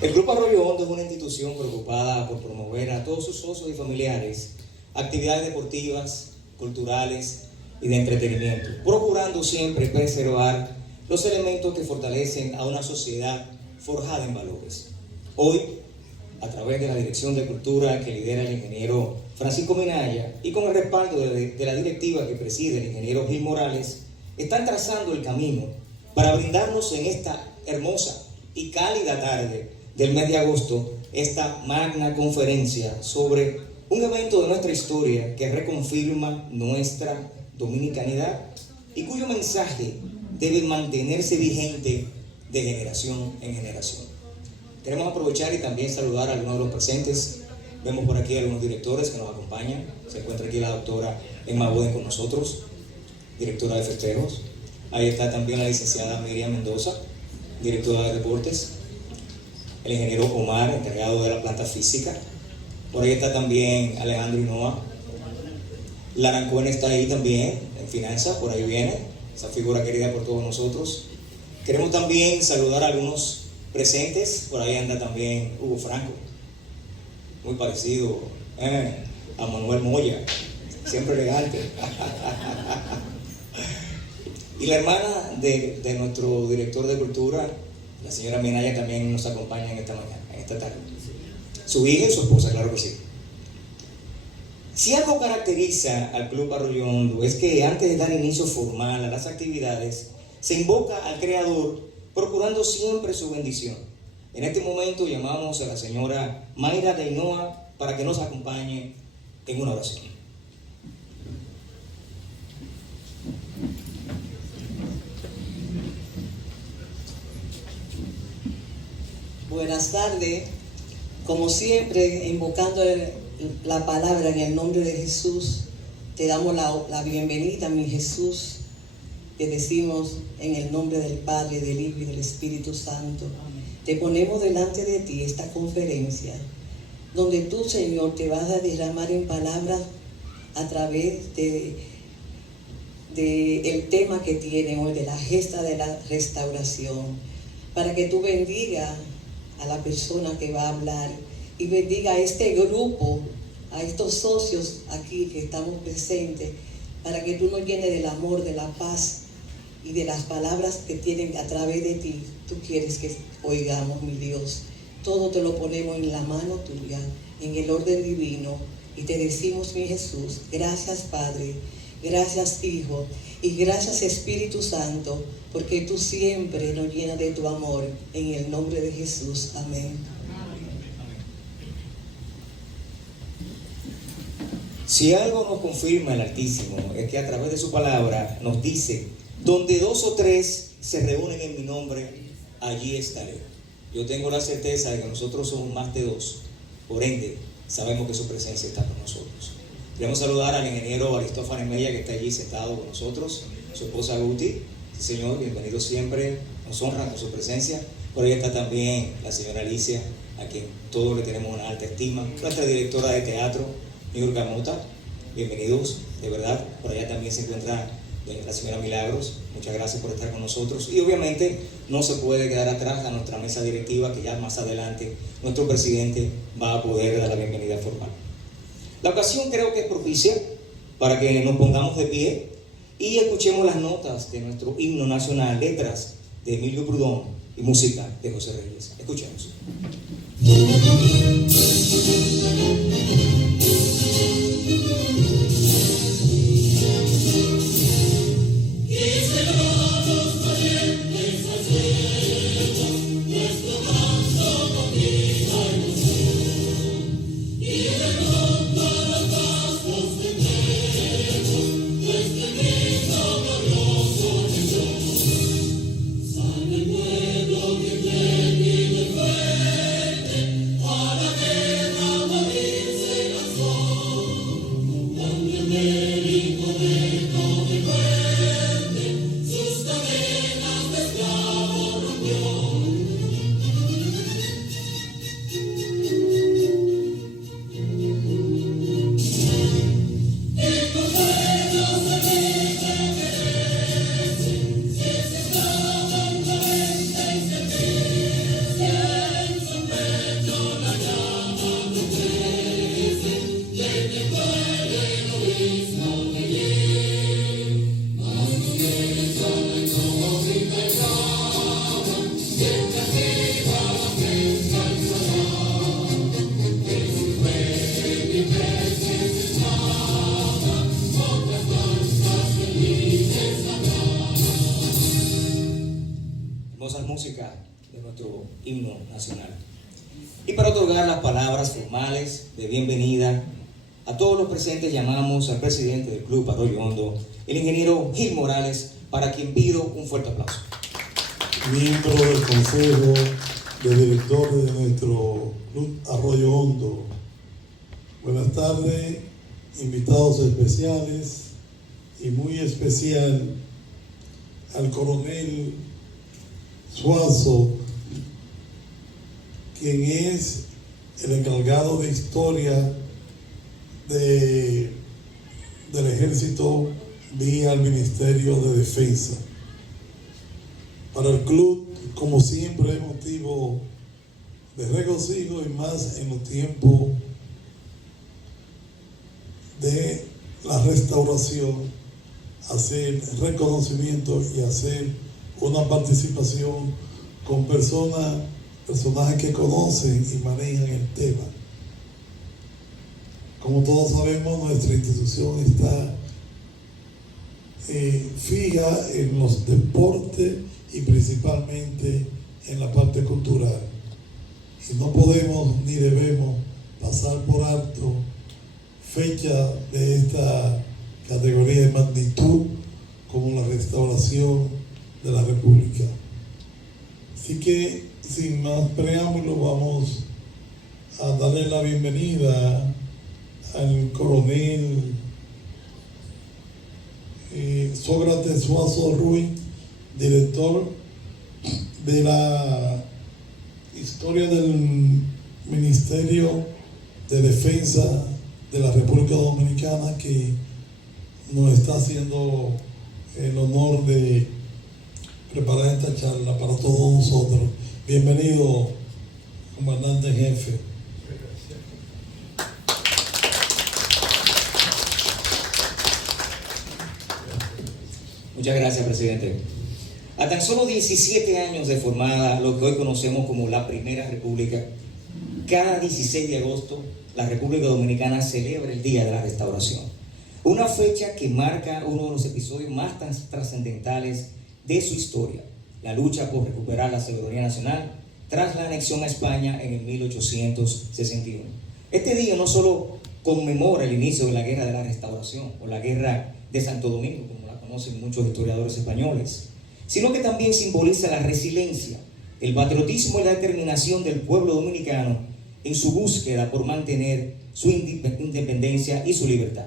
El Club Arroyo Hondo es una institución preocupada por promover a todos sus socios y familiares actividades deportivas, culturales y de entretenimiento, procurando siempre preservar los elementos que fortalecen a una sociedad forjada en valores. Hoy, a través de la Dirección de Cultura que lidera el ingeniero Francisco Minaya y con el respaldo de la directiva que preside el ingeniero Gil Morales, están trazando el camino para brindarnos en esta hermosa y cálida tarde del mes de agosto esta magna conferencia sobre un evento de nuestra historia que reconfirma nuestra dominicanidad y cuyo mensaje debe mantenerse vigente de generación en generación. Queremos aprovechar y también saludar a algunos de los presentes. Vemos por aquí a algunos directores que nos acompañan. Se encuentra aquí la doctora Emma Boden con nosotros, directora de festejos. Ahí está también la licenciada Miriam Mendoza, directora de deportes. El ingeniero Omar, encargado de la planta física. Por ahí está también Alejandro Hinoa. Larancón está ahí también, en finanzas, por ahí viene, esa figura querida por todos nosotros. Queremos también saludar a algunos presentes. Por ahí anda también Hugo Franco, muy parecido a Manuel Moya, siempre elegante. Y la hermana de nuestro director de cultura, la señora Minaya, también nos acompaña en esta mañana, en esta tarde. Su hija y su esposa, claro que sí. Si algo caracteriza al Club Arroyo Hondo es que antes de dar inicio formal a las actividades, se invoca al Creador procurando siempre su bendición. En este momento llamamos a la señora Mayra de Hinoa para que nos acompañe en una oración. Buenas tardes, como siempre, invocando la palabra en el nombre de Jesús, te damos la bienvenida, mi Jesús. Te decimos en el nombre del Padre, del Hijo y del Espíritu Santo. Te ponemos delante de ti esta conferencia, donde tú, Señor, te vas a derramar en palabras a través de el tema que tiene hoy, de la gesta de la restauración, para que tú bendigas a la persona que va a hablar y bendiga a este grupo, a estos socios aquí que estamos presentes, para que tú nos llenes del amor, de la paz y de las palabras que tienen a través de ti. Tú quieres que oigamos, mi Dios. Todo te lo ponemos en la mano tuya, en el orden divino, y te decimos, mi Jesús, gracias Padre, gracias Hijo y gracias Espíritu Santo, porque tú siempre nos llenas de tu amor, en el nombre de Jesús. Amén. Si algo nos confirma el Altísimo es que a través de su palabra nos dice: donde 2 o 3 se reúnen en mi nombre, allí estaré. Yo tengo la certeza de que nosotros somos más de 2, por ende sabemos que su presencia está con nosotros. Queremos saludar al ingeniero Aristófanes Mella, que está allí sentado con nosotros, su esposa Guti. Sí, señor, bienvenido siempre, nos honra con su presencia. Por ahí está también la señora Alicia, a quien todos le tenemos una alta estima, nuestra directora de teatro, Niurka Mota. Bienvenidos, de verdad. Por allá también se encuentra la señora Milagros, muchas gracias por estar con nosotros. Y obviamente no se puede quedar atrás a nuestra mesa directiva, que ya más adelante nuestro presidente va a poder dar la bienvenida formal. La ocasión creo que es propicia para que nos pongamos de pie y escuchemos las notas de nuestro himno nacional, letras de Emilio Prudón y música de José Reyes. Escuchemos. Para guerra morir. música de nuestro himno nacional. Y para otorgar las palabras formales de bienvenida a todos los presentes, llamamos al presidente del Club Arroyo Hondo, el ingeniero Gil Morales, para quien pido un fuerte aplauso. Miembro del Consejo de Directores de nuestro Club Arroyo Hondo, buenas tardes, invitados especiales y muy especial al coronel Suazo, quien es el encargado de historia del Ejército vía el Ministerio de Defensa. Para el club, como siempre, es motivo de regocijo y más en los tiempos de la restauración, hacer reconocimiento y hacer una participación con personajes que conocen y manejan el tema. Como todos sabemos, nuestra institución está fija en los deportes y principalmente en la parte cultural. Y no podemos ni debemos pasar por alto fecha de esta categoría de magnitud como la restauración de la República. Así que, sin más preámbulo, vamos a darle la bienvenida al coronel Sócrates Suazo Ruiz, director de la historia del Ministerio de Defensa de la República Dominicana, que nos está haciendo el honor de preparar esta charla para todos nosotros. Bienvenido, comandante en jefe. Muchas gracias, presidente. A tan solo 17 años de formada lo que hoy conocemos como la Primera República, cada 16 de agosto la República Dominicana celebra el Día de la Restauración. Una fecha que marca uno de los episodios más trascendentales de su historia, la lucha por recuperar la soberanía nacional tras la anexión a España en el 1861. Este día no solo conmemora el inicio de la Guerra de la Restauración o la Guerra de Santo Domingo, como la conocen muchos historiadores españoles, sino que también simboliza la resiliencia, el patriotismo y la determinación del pueblo dominicano en su búsqueda por mantener su independencia y su libertad.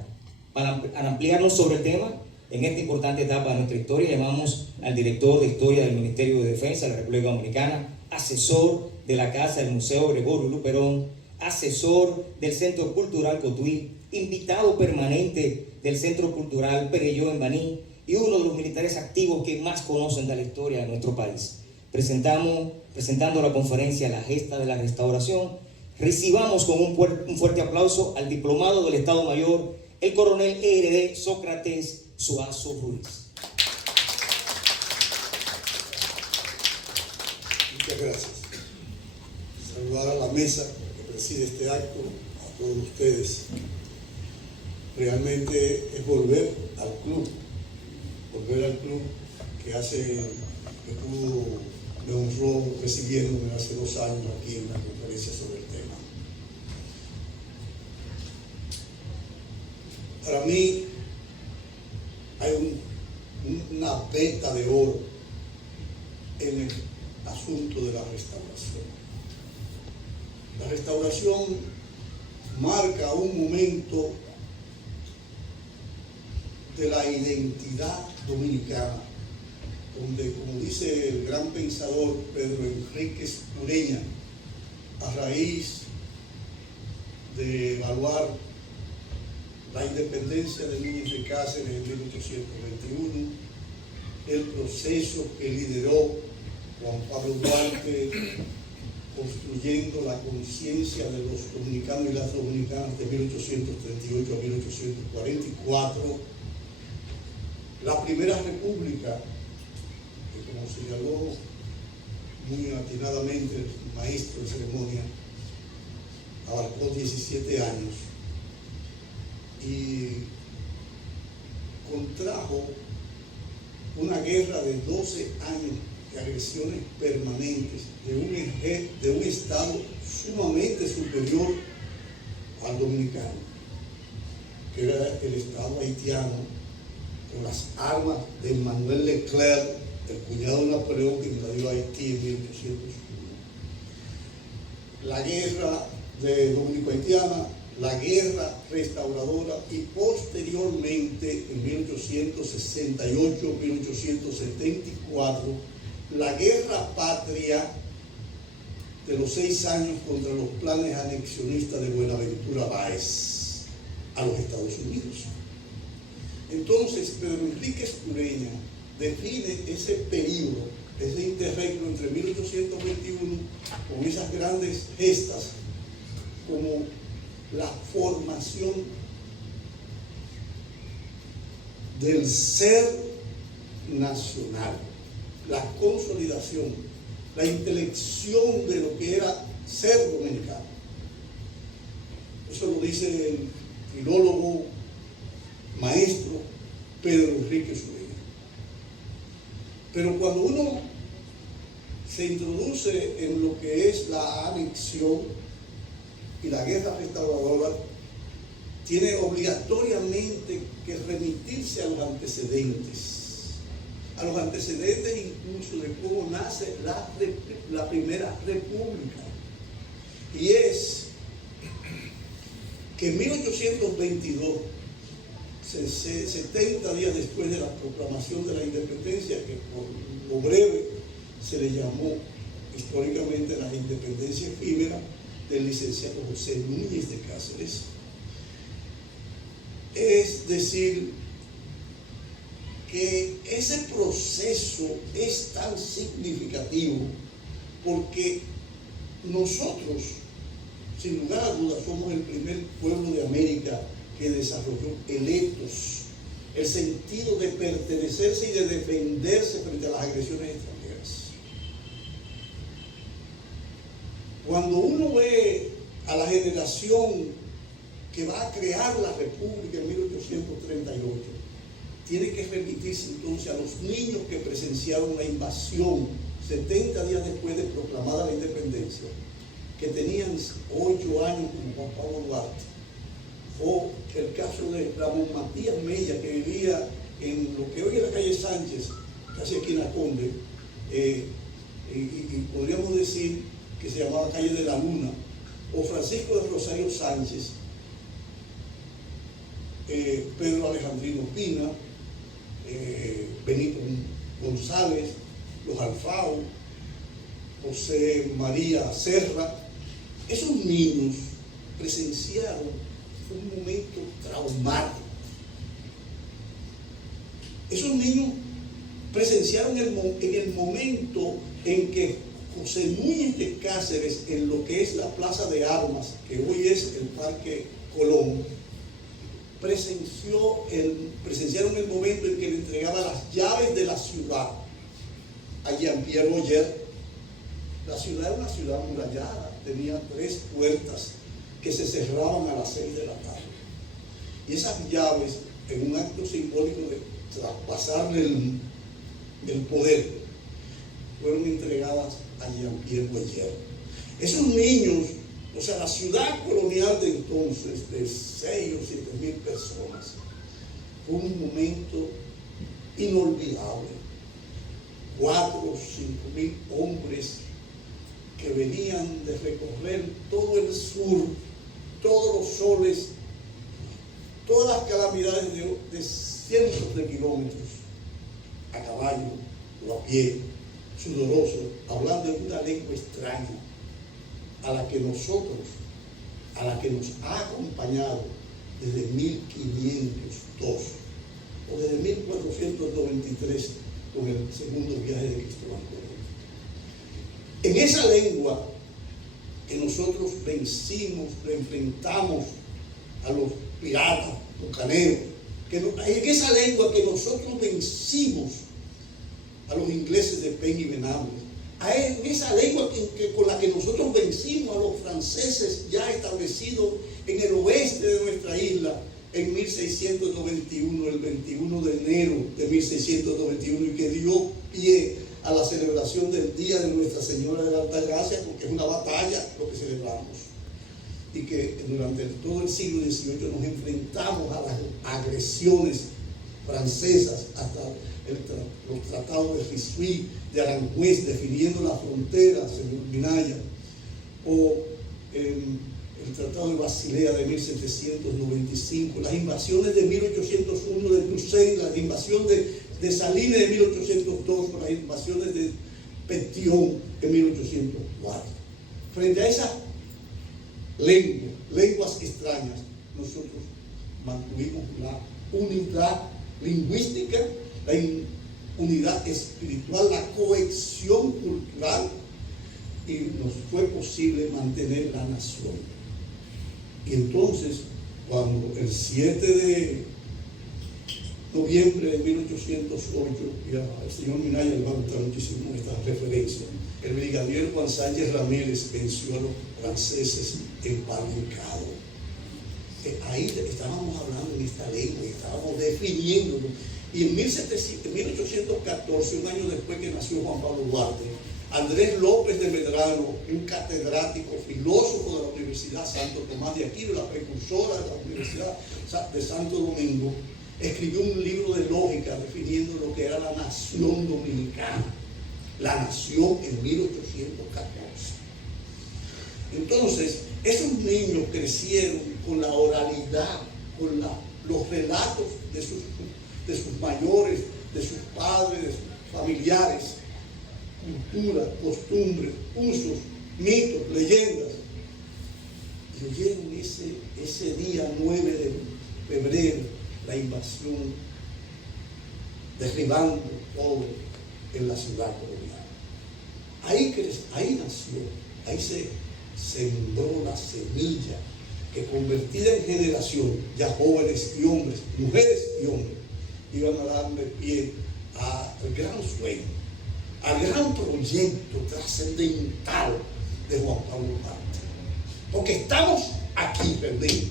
Para ampliarnos sobre el tema, en esta importante etapa de nuestra historia, llamamos al director de Historia del Ministerio de Defensa de la República Dominicana, asesor de la Casa del Museo Gregorio Luperón, asesor del Centro Cultural Cotuí, invitado permanente del Centro Cultural Perelló en Baní y uno de los militares activos que más conocen de la historia de nuestro país. Presentando la conferencia La Gesta de la Restauración, recibamos con un fuerte aplauso al diplomado del Estado Mayor, el coronel ERD Sócrates Suazo Ruiz. Muchas gracias. Saludar a la mesa que preside este acto, a todos ustedes. Realmente es volver al club que me honró recibiéndome hace 2 años aquí en una conferencia sobre el tema. Para mí hay una veta de oro en el asunto de la restauración. La restauración marca un momento de la identidad dominicana, donde, como dice el gran pensador Pedro Enríquez Ureña, a raíz de evaluar la independencia de Núñez de Cáceres en 1821, el proceso que lideró Juan Pablo Duarte construyendo la conciencia de los dominicanos y las dominicanas de 1838 a 1844, la Primera República, que como señaló muy atinadamente el maestro de ceremonia, abarcó 17 años y contrajo una guerra de 12 años de agresiones permanentes de un Estado sumamente superior al dominicano, que era el Estado haitiano, con las armas de Manuel Leclerc, el cuñado de Napoleón, que invadió Haití en 1801. La guerra de dominico-haitiana, la guerra restauradora y posteriormente en 1868-1874 la guerra patria de los 6 años contra los planes anexionistas de Buenaventura Báez a los Estados Unidos. Entonces Pedro Enríquez Ureña define ese periodo, ese interregno entre 1821 con esas grandes gestas como la formación del ser nacional, la consolidación, la intelección de lo que era ser dominicano. Eso lo dice el filólogo maestro Pedro Enríquez Ureña. Pero cuando uno se introduce en lo que es la anexión y la guerra restauradora, tiene obligatoriamente que remitirse a los antecedentes incluso de cómo nace la primera república. Y es que en 1822, 70 días después de la proclamación de la independencia, que por lo breve se le llamó históricamente la independencia efímera, del licenciado José Núñez de Cáceres. Es decir, que ese proceso es tan significativo porque nosotros, sin lugar a dudas, somos el primer pueblo de América que desarrolló electos el sentido de pertenecerse y de defenderse frente a las agresiones extranjeras. Cuando uno ve a la generación que va a crear la República en 1838, tiene que remitirse entonces a los niños que presenciaron la invasión 70 días después de proclamada la independencia, que tenían 8 años como Juan Pablo Duarte, o el caso de Ramón Matías Mella, que vivía en lo que hoy es la calle Sánchez, casi aquí en la Conde, y podríamos decir que se llamaba Calle de la Luna, o Francisco de Rosario Sánchez, Pedro Alejandrino Pina, Benito González, los Alfao, José María Serra. Esos niños presenciaron un momento traumático. Esos niños presenciaron en el momento en que José Núñez de Cáceres, en lo que es la Plaza de Armas, que hoy es el Parque Colón, presenciaron el momento en que le entregaba las llaves de la ciudad a Jean-Pierre Boyer. La ciudad era una ciudad amurallada, tenía 3 puertas que se cerraban a las 6 de la tarde. Y esas llaves, en un acto simbólico de traspasarle el poder, fueron entregadas a Jean-Pierre Boyer. Esos niños, o sea, la ciudad colonial de entonces, de 6 o 7 mil personas, fue un momento inolvidable. 4 o 5 mil hombres que venían de recorrer todo el sur, todos los soles, todas las calamidades de cientos de kilómetros, a caballo o a pie, sudoroso, hablando en una lengua extraña, a la que nos ha acompañado desde 1502 o desde 1493 con el segundo viaje de Cristóbal Colón. En esa lengua que nosotros vencimos, enfrentamos a los piratas, bucaneros, en esa lengua que nosotros vencimos a los ingleses de Pen y Venables, en esa lengua con la que nosotros vencimos a los franceses ya establecidos en el oeste de nuestra isla en 1691, el 21 de enero de 1691, y que dio pie a la celebración del Día de Nuestra Señora de la Altagracia, porque es una batalla lo que celebramos. Y que durante todo el siglo XVIII nos enfrentamos a las agresiones francesas, hasta los tratados de Fisuí, de Aranjuez, definiendo la frontera, señor Minaya, o el Tratado de Basilea de 1795, las invasiones de 1801 de Toussaint, la invasión de Salines de 1802, las invasiones de Pétion en 1804. Frente a esas lenguas extrañas, nosotros mantuvimos la unidad lingüística, la unidad espiritual, la cohesión cultural, y nos fue posible mantener la nación. Y entonces, cuando el 7 de noviembre de 1808, y al señor Minaya le va a gustar muchísimo esta referencia, el brigadier Juan Sánchez Ramírez venció a los franceses en Palicado. Ahí estábamos hablando en esta lengua, estábamos definiéndolo. Y en 1814, un año después que nació Juan Pablo Duarte, Andrés López de Medrano, un catedrático, filósofo de la Universidad Santo Tomás de Aquino, la precursora de la Universidad de Santo Domingo, escribió un libro de lógica definiendo lo que era la nación dominicana, la nación en 1814. Entonces, esos niños crecieron con la oralidad, con los relatos de sus mayores, de sus padres, de sus familiares, cultura, costumbres, usos, mitos, leyendas. Y oyeron ese día 9 de febrero, la invasión, derribando todo en la ciudad colonial. Ahí nació, ahí se sembró la semilla que, convertida en generación, ya jóvenes y hombres, mujeres y hombres, iban a darle pie al gran sueño, al gran proyecto trascendental de Juan Pablo Duarte. Porque estamos aquí reunidos.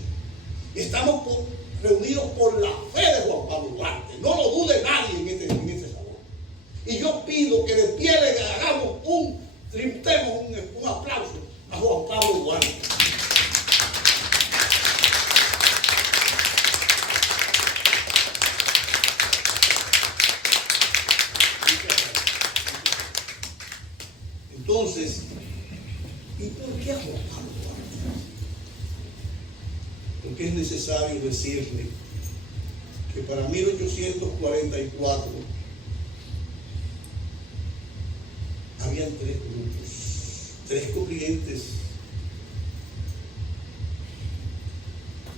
Estamos reunidos por la fe de Juan Pablo Duarte. No lo dude nadie en este salón. Y yo pido que de pie le hagamos un aplauso a Juan Pablo Duarte. Entonces, ¿y por qué a Juan Pablo Duarte? Porque es necesario decirle que para 1844 habían tres grupos, tres corrientes: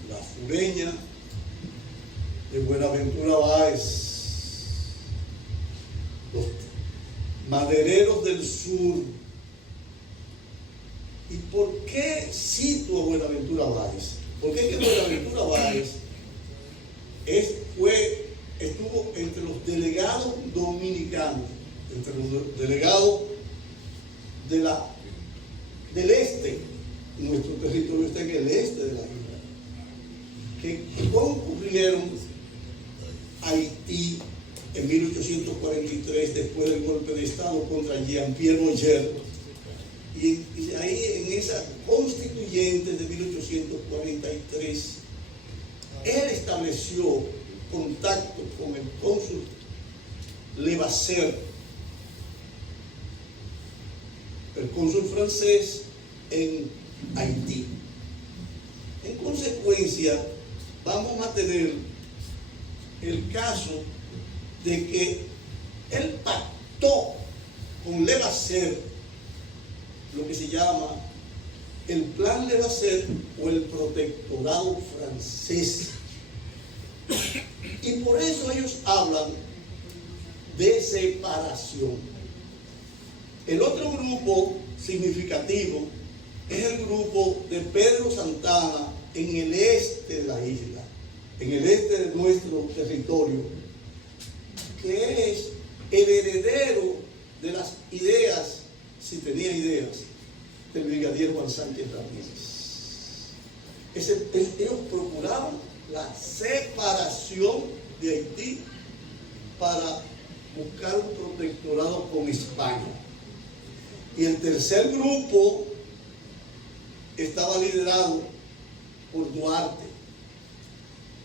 la Fureña de Buenaventura Báez, los madereros del sur. ¿Y por qué cito a Buenaventura Báez? Porque es que Buenaventura Báez estuvo entre los delegados dominicanos, entre los delegados del este. Nuestro territorio está en el este de la isla, que concurrieron a Haití en 1843, después del golpe de Estado contra Jean-Pierre Moyer. Y ahí, en esa constituyente de 1843, él estableció contacto con el cónsul Levasseur, el cónsul francés en Haití. En consecuencia, vamos a tener el caso de que él pactó con Levasseur lo que se llama el Plan Levasseur o el Protectorado Francés. Y por eso ellos hablan de separación. El otro grupo significativo es el grupo de Pedro Santana en el este de la isla, en el este de nuestro territorio, que es el heredero de las ideas, si tenía ideas, del brigadier Juan Sánchez Ramírez. Ellos procuraban la separación de Haití para buscar un protectorado con España. Y el tercer grupo estaba liderado por Duarte.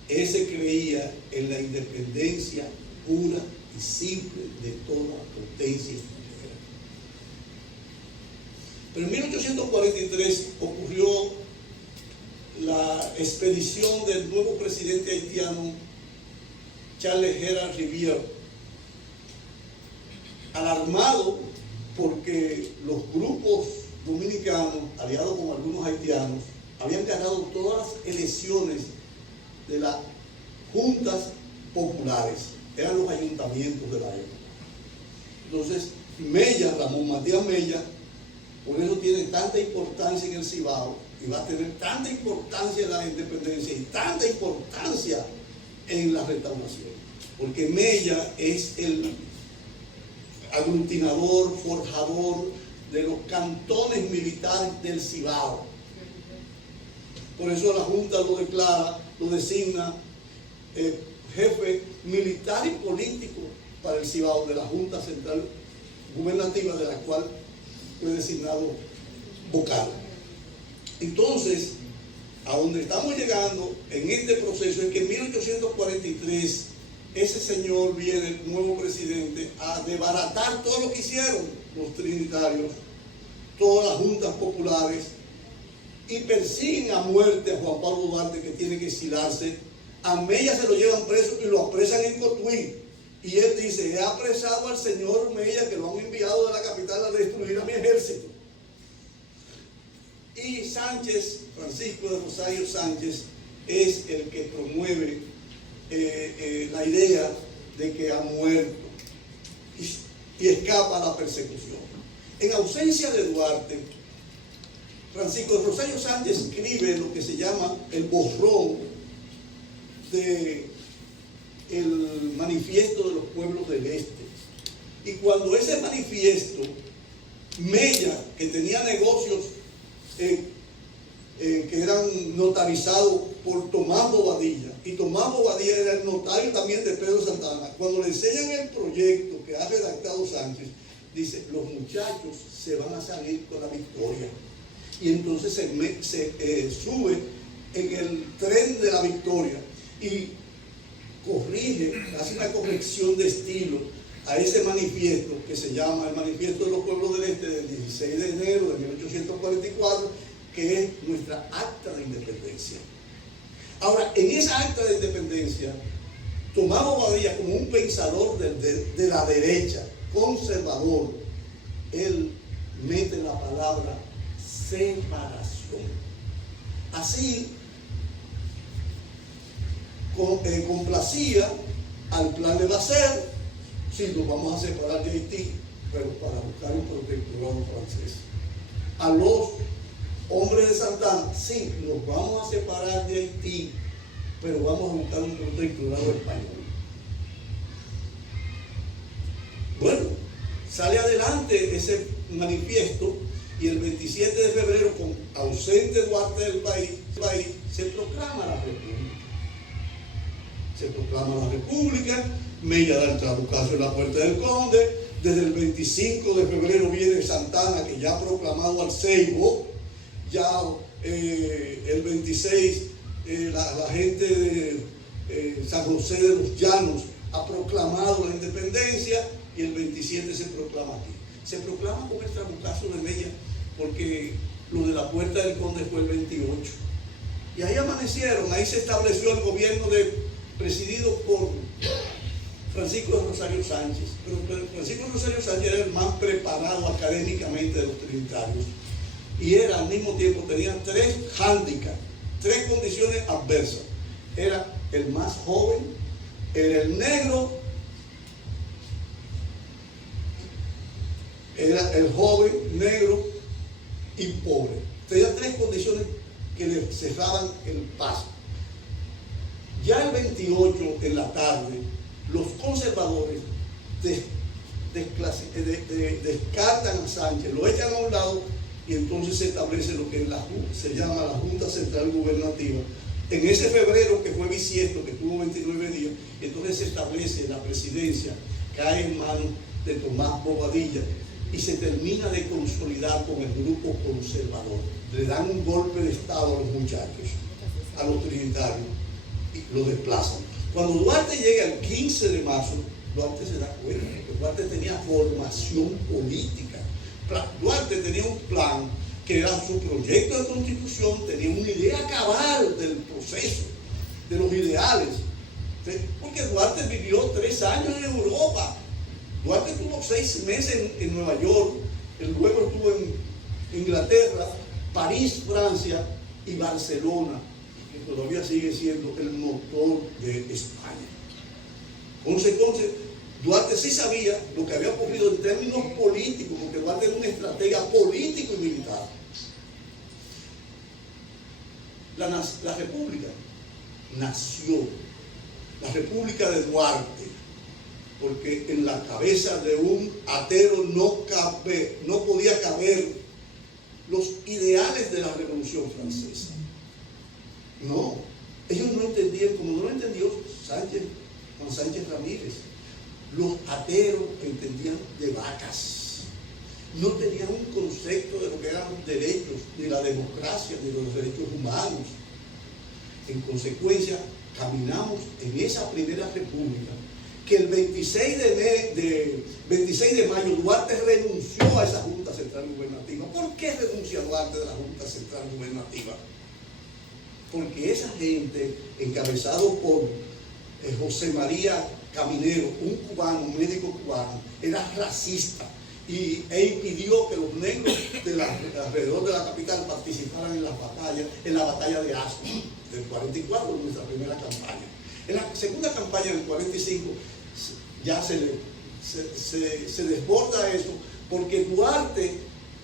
Ese creía en la independencia pura y simple de toda potencia extranjera. Pero en 1843 ocurrió la expedición del nuevo presidente haitiano Charles Gerard Rivière, alarmado porque los grupos dominicanos, aliados con algunos haitianos, habían ganado todas las elecciones de las juntas populares, eran los ayuntamientos de la época. Entonces, Mella, Ramón Matías Mella, por eso tiene tanta importancia en el Cibao y va a tener tanta importancia en la independencia y tanta importancia en la restauración, porque Mella es el aglutinador, forjador de los cantones militares del Cibao. Por eso la Junta lo declara, lo designa jefe militar y político para el Cibao de la Junta Central Gubernativa, de la cual fue designado vocal. Entonces, a donde estamos llegando en este proceso es que en 1843 ese señor viene, el nuevo presidente, a desbaratar todo lo que hicieron los trinitarios, todas las juntas populares, y persiguen a muerte a Juan Pablo Duarte, que tiene que exilarse. A Mella se lo llevan preso y lo apresan en Cotuí. Y él dice: he apresado al señor Mella, que lo han enviado de la capital a destruir a mi ejército. Y Sánchez, Francisco de Rosario Sánchez, es el que promueve la idea de que ha muerto y escapa a la persecución. En ausencia de Duarte, Francisco de Rosario Sánchez escribe lo que se llama el borrón del manifiesto de los pueblos del Este. Y cuando ese manifiesto, Mella, que tenía negocios que eran notarizados por Tomás Bobadilla, y Tomás Bobadilla era el notario también de Pedro Santana, cuando le enseñan el proyecto que ha redactado Sánchez, dice: los muchachos se van a salir con la victoria. Y entonces se sube en el tren de la victoria y corrige, hace una corrección de estilo a ese manifiesto que se llama el Manifiesto de los Pueblos del Este del 16 de enero de 1844, que es nuestra acta de independencia. Ahora, en esa acta de independencia, Tomás Bobadilla, como un pensador de la derecha, conservador, él mete la palabra separación. Así complacía al plan de Basser: sí, nos vamos a separar de Haití, pero para buscar un protectorado francés. A los hombres de Santana: sí, nos vamos a separar de Haití, pero vamos a buscar un protectorado español. Bueno, sale adelante ese manifiesto, y el 27 de febrero, con ausente Duarte del país, se proclama la República. Se proclama la República, Mella da el trabucazo en la Puerta del Conde. Desde el 25 de febrero viene Santana, que ya ha proclamado al Seibo. Ya el 26 la gente de San José de los Llanos ha proclamado la independencia, y el 27 se proclama aquí. Se proclama con el trabucazo de Mella, porque lo de la Puerta del Conde fue el 28. Y ahí amanecieron, ahí se estableció el gobierno presidido por Francisco de Rosario Sánchez. Pero Francisco de Rosario Sánchez era el más preparado académicamente de los trinitarios. Y era, al mismo tiempo, tenía tres hándicaps, tres condiciones adversas. Era el más joven, era el negro, era el joven, negro y pobre. Tenía tres condiciones que le cerraban el paso. Ya el 28 en la tarde, los conservadores descartan a Sánchez, lo echan a un lado, y entonces se establece lo que se llama la Junta Central Gubernativa. En ese febrero, que fue bisiesto, que tuvo 29 días, entonces se establece la presidencia, cae en manos de Tomás Bobadilla y se termina de consolidar con el grupo conservador. Le dan un golpe de estado a los muchachos, a los trinitarios, y los desplazan. Cuando Duarte llega el 15 de marzo, Duarte se da cuenta que Duarte tenía formación política. Duarte tenía un plan que era su proyecto de constitución, tenía una idea cabal del proceso, de los ideales. Porque Duarte vivió 3 años en Europa. Duarte tuvo 6 meses en Nueva York, luego estuvo en Inglaterra, París, Francia y Barcelona, que todavía sigue siendo el motor de España. Entonces, Duarte sí sabía lo que había ocurrido en términos políticos, porque Duarte era un estratega político y militar. La República nació, la República de Duarte, porque en la cabeza de un ateo no podía caber los ideales de la Revolución Francesa. No, ellos no entendían, como no lo entendió Juan Sánchez Ramírez. Los ateos entendían de vacas, no tenían un concepto de lo que eran los derechos, ni la democracia, ni los derechos humanos. En consecuencia, caminamos en esa primera república, que el 26 de mayo Duarte renunció a esa Junta Central Gubernativa. ¿Por qué renuncia Duarte de la Junta Central Gubernativa? Porque esa gente, encabezado por José María Caminero, un cubano, un médico cubano, era racista e impidió que los negros alrededor de la capital participaran en la batalla de Asco del 44, nuestra primera campaña. En la segunda campaña del 45 ya se desborda eso, porque Duarte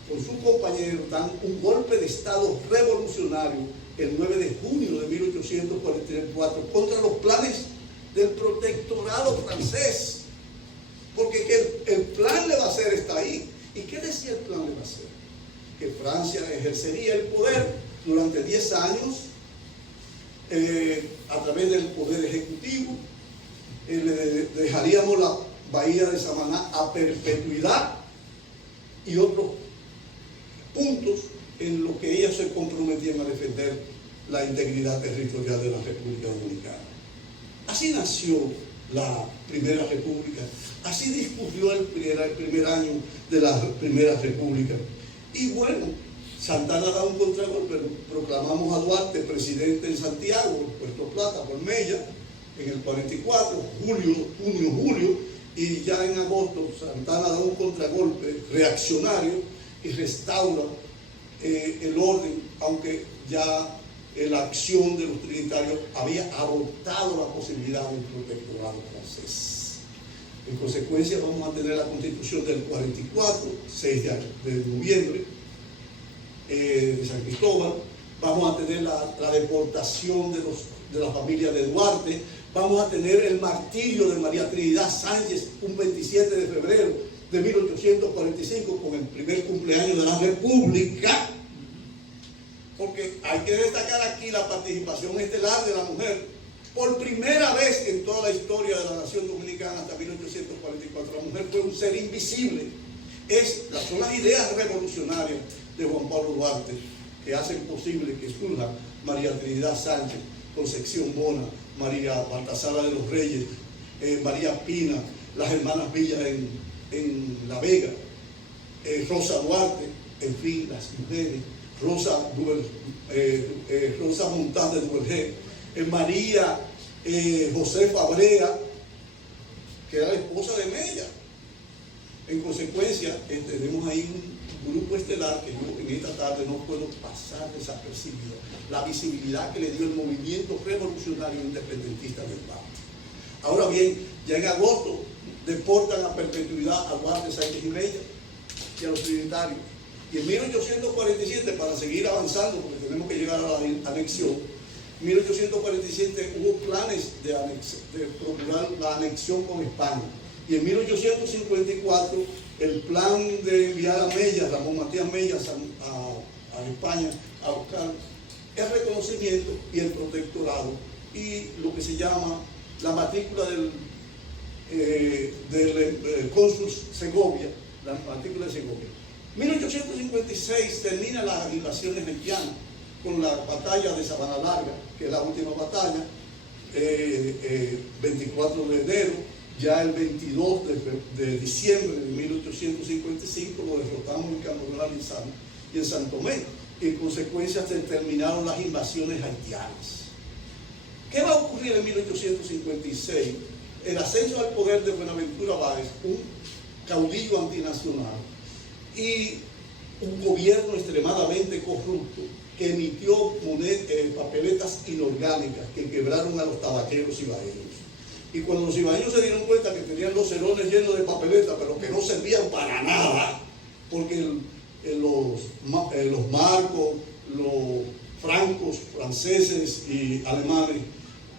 con su compañero dan un golpe de estado revolucionario el 9 de junio de 1844 contra los planes del protectorado francés, porque el plan le va a hacer está ahí. ¿Y qué decía el plan le va a hacer? Que Francia ejercería el poder durante 10 años a través del poder ejecutivo, le dejaríamos la bahía de Samaná a perpetuidad y otros puntos en los que ellos se comprometían a defender la integridad territorial de la República Dominicana. Así nació la Primera República, así discurrió el primer año de la Primera República. Y bueno, Santana da un contragolpe, proclamamos a Duarte presidente en Santiago, Puerto Plata, por Mella, en el 44, junio, y ya en agosto Santana da un contragolpe reaccionario y restaura el orden, aunque ya la acción de los trinitarios había abortado la posibilidad del protectorado francés. En consecuencia, vamos a tener la Constitución del 44, 6 de noviembre, de San Cristóbal. Vamos a tener la deportación de la familia de Duarte. Vamos a tener el martirio de María Trinidad Sánchez un 27 de febrero de 1845, con el primer cumpleaños de la República. Porque hay que destacar aquí la participación estelar de la mujer. Por primera vez en toda la historia de la nación dominicana hasta 1844, la mujer fue un ser invisible. Son las ideas revolucionarias de Juan Pablo Duarte que hacen posible que surja María Trinidad Sánchez, Concepción Bona, María Baltasara de los Reyes, María Pina, las hermanas Villas en La Vega, Rosa Duarte, en fin, las mujeres. Rosa Montaz de Duvergé, María Josefa Brea, que era la esposa de Mella. En consecuencia, tenemos ahí un grupo estelar que yo en esta tarde no puedo pasar desapercibido, la visibilidad que le dio el movimiento revolucionario independentista del Duarte. Ahora bien, ya en agosto deportan a perpetuidad a Duarte, Sánchez y Mella y a los trinitarios. Y en 1847, para seguir avanzando, porque tenemos que llegar a la anexión, en 1847 hubo planes de procurar la anexión con España. Y en 1854, el plan de enviar a Mella, Ramón Matías Mella, a España, a buscar el reconocimiento y el protectorado, y lo que se llama la matrícula del cónsul Segovia, el artículo de Segovia. 1856 termina las invasiones haitianas con la batalla de Sabana Larga, que es la última batalla, 24 de enero. Ya el 22 de diciembre de 1855 lo derrotamos en Campo y en San Tomé. Y en consecuencia se terminaron las invasiones haitianas. ¿Qué va a ocurrir en 1856? El ascenso al poder de Buenaventura Báez, un caudillo antinacional, y un gobierno extremadamente corrupto que emitió papeletas inorgánicas que quebraron a los tabaqueros ibaeños. Y cuando los ibaeños se dieron cuenta que tenían los cerones llenos de papeletas, pero que no servían para nada, porque los marcos, los francos, franceses y alemanes,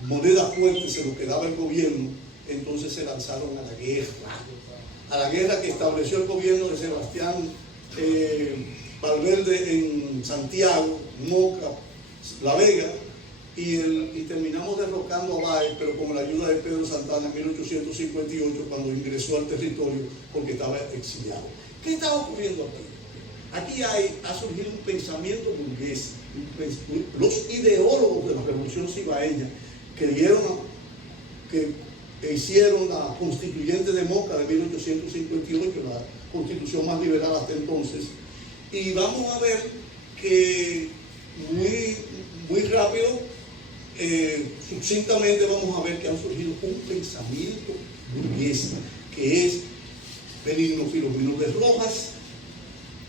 monedas fuertes se lo quedaba el gobierno, entonces se lanzaron a la guerra que estableció el gobierno de Sebastián Valverde en Santiago, Moca, La Vega, y terminamos derrocando a Báez, pero con la ayuda de Pedro Santana en 1858, cuando ingresó al territorio porque estaba exiliado. ¿Qué está ocurriendo aquí? Aquí ha surgido un pensamiento burgués. Los ideólogos de la Revolución Cibaeña que hicieron la Constituyente de Moca de 1858, la constitución más liberal hasta entonces, y vamos a ver que muy rápido, sucintamente vamos a ver que han surgido un pensamiento burgués, que es Benigno Filomeno de Rojas,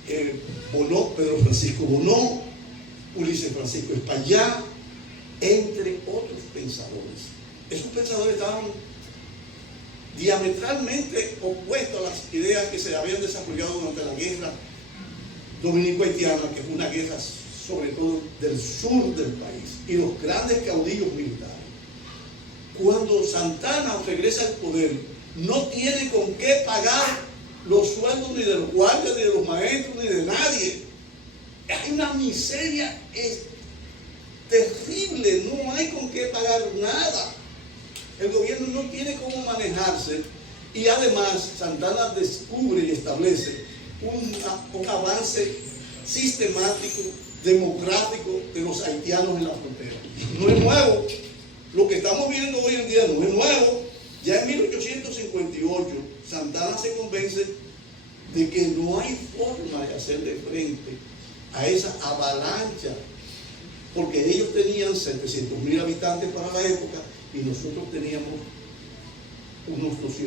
Pedro Francisco Bonó, Ulises Francisco Espaillá, entre otros pensadores. Esos pensadores estaban diametralmente opuestos a las ideas que se habían desarrollado durante la guerra dominico-haitiana, que fue una guerra sobre todo del sur del país, y los grandes caudillos militares. Cuando Santana regresa al poder, no tiene con qué pagar los sueldos ni de los guardias, ni de los maestros, ni de nadie. Hay una miseria terrible, no hay con qué pagar nada. El gobierno no tiene cómo manejarse, y además Santana descubre y establece un avance sistemático, democrático de los haitianos en la frontera. No es nuevo, lo que estamos viendo hoy en día no es nuevo. Ya en 1858 Santana se convence de que no hay forma de hacerle frente a esa avalancha, porque ellos tenían 700.000 habitantes para la época y nosotros teníamos unos 200.000.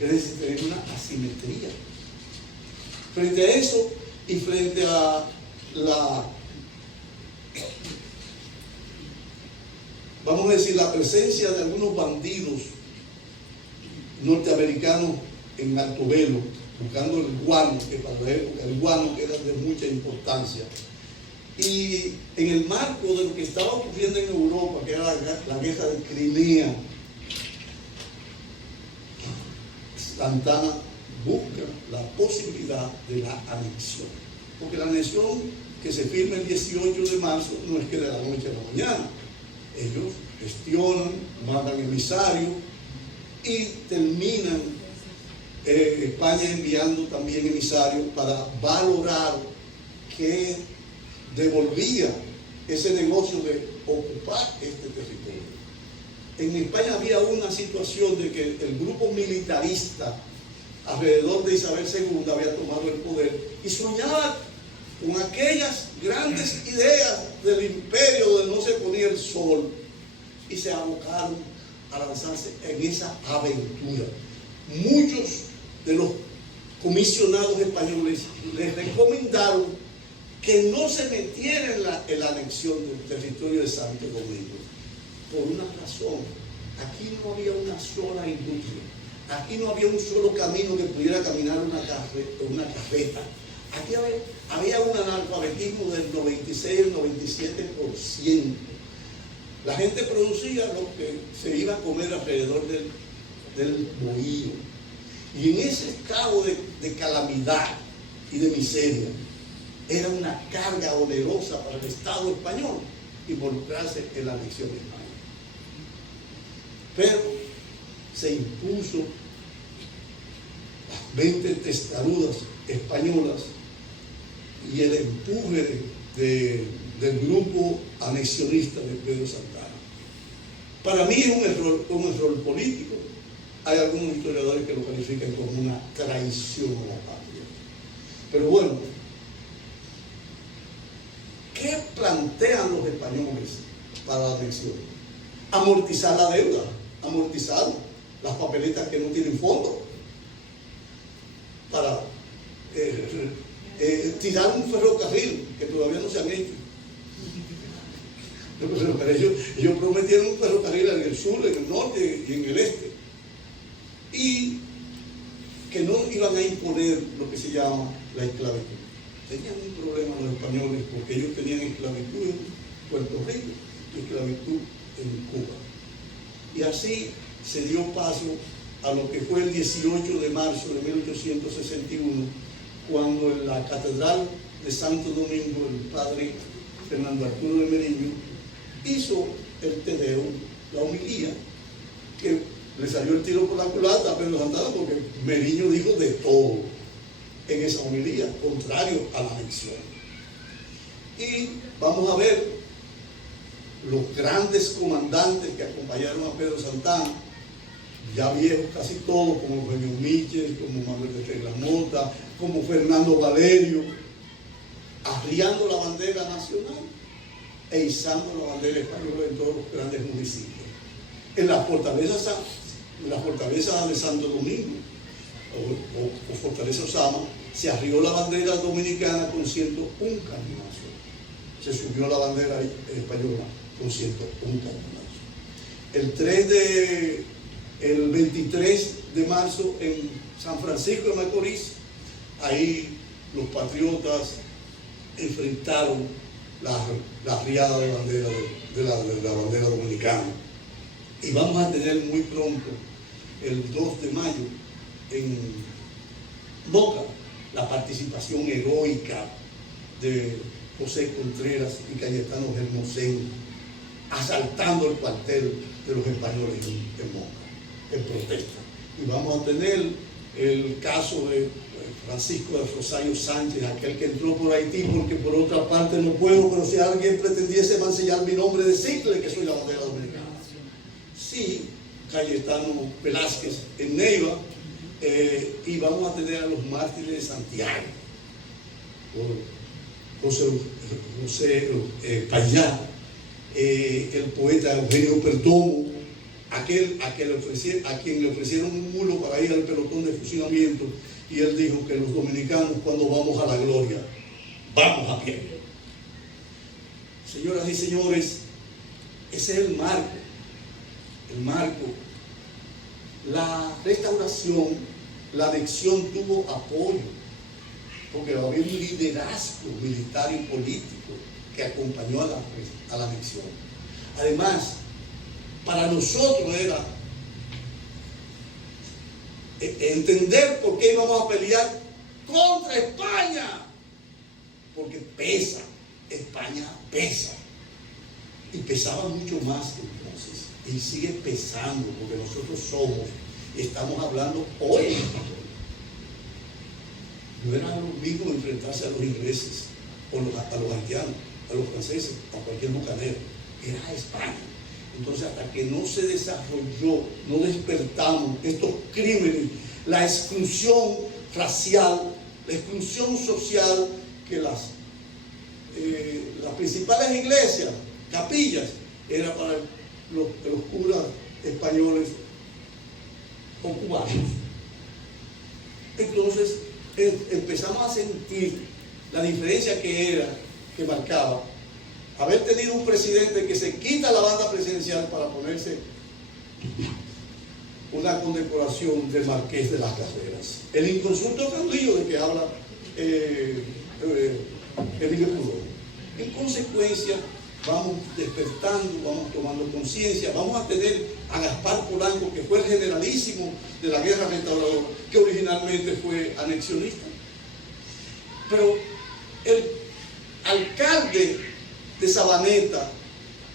Es decir, tenemos una asimetría. Frente a eso y frente a vamos a decir, la presencia de algunos bandidos norteamericanos en Alto Velo, buscando el guano, que para la época el guano era de mucha importancia. Y en el marco de lo que estaba ocurriendo en Europa, que era la guerra de Crimea, Santana busca la posibilidad de la anexión. Porque la anexión que se firma el 18 de marzo no es que de la noche a la mañana. Ellos gestionan, mandan emisarios y terminan España enviando también emisarios para valorar que devolvía ese negocio de ocupar este territorio. En España había una situación de que el grupo militarista alrededor de Isabel II había tomado el poder y soñaba con aquellas grandes ideas del imperio donde no se ponía el sol, y se abocaron a lanzarse en esa aventura. Muchos de los comisionados españoles les recomendaron que no se metiera en la anexión del territorio de Santo Domingo, por una razón: aquí no había una sola industria, aquí no había un solo camino que pudiera caminar una carreta. Aquí había un analfabetismo del 96 al 97%. La gente producía lo que se iba a comer alrededor del bohío. Y en ese estado de calamidad y de miseria, era una carga onerosa para el Estado español involucrarse en la anexión de España. Pero se impuso las mentes testarudas españolas y el empuje del grupo anexionista de Pedro Santana. Para mí es un error político. Hay algunos historiadores que lo califican como una traición a la patria. Pero bueno, ¿qué plantean los españoles para la anexión? Amortizar la deuda, amortizar las papeletas que no tienen fondo, para tirar un ferrocarril que todavía no se han hecho. Ellos prometieron un ferrocarril en el sur, en el norte y en el este, y que no iban a imponer lo que se llama la esclavitud. Tenían un problema los españoles porque ellos tenían esclavitud en Puerto Rico y esclavitud en Cuba. Y así se dio paso a lo que fue el 18 de marzo de 1861, cuando en la Catedral de Santo Domingo el padre Fernando Arturo de Meriño hizo el Te Deum, la homilía, que le salió el tiro por la culata a Pedro Santana porque Meriño dijo de todo en esa homilía, contrario a la anexión. Y vamos a ver los grandes comandantes que acompañaron a Pedro Santana, ya viejos casi todos, como Eugenio Michel, como Manuel de Regla Mota, como Fernando Valerio, arriando la bandera nacional e izando la bandera española en todos los grandes municipios. En la fortaleza de Santo Domingo, o Fortaleza Osama, se arrió la bandera dominicana con 101 cañonazos. Se subió la bandera española con 101 cañonazos. El 23 de marzo en San Francisco de Macorís, ahí los patriotas enfrentaron la arriada de bandera de la bandera dominicana. Y vamos a tener muy pronto, el 2 de mayo, en Moca, la participación heroica de José Contreras y Cayetano Hermosén, asaltando el cuartel de los españoles en Moca, en protesta. Y vamos a tener el caso de Francisco de Rosario Sánchez, aquel que entró por Haití porque por otra parte no puedo, pero si alguien pretendiese mancillar mi nombre, decirle que soy la bandera dominicana. Sí, Cayetano Velázquez en Neiva, y vamos a tener a los mártires de Santiago, José Payá, el poeta Eugenio Perdomo, a quien le ofrecieron un mulo para ir al pelotón de fusilamiento, y él dijo que los dominicanos, cuando vamos a la gloria, vamos a pie. Señoras y señores, ese es el marco. El marco. La restauración, la anexión tuvo apoyo, porque había un liderazgo militar y político que acompañó a la anexión. Además, para nosotros era entender por qué íbamos a pelear contra España, porque pesa, España pesa, y pesaba mucho más entonces, y sigue pesando, porque nosotros estamos hablando hoy en español. No era lo mismo enfrentarse a los ingleses, o a los haitianos, a los franceses, a cualquier bucanero, era España. Entonces, hasta que no se desarrolló, no despertamos estos crímenes, la exclusión racial, la exclusión social, que las principales iglesias, capillas, era para los curas españoles o cubanos. Entonces, empezamos a sentir la diferencia que marcaba haber tenido un presidente que se quita la banda presidencial para ponerse una condecoración del Marqués de las Carreras. El inconsulto caudillo de que habla Emilio Pudón. En consecuencia, vamos despertando, vamos tomando conciencia, vamos a tener a Gaspar Polanco, que fue el generalísimo de la guerra restauradora, que originalmente fue anexionista. Pero el alcalde de Sabaneta,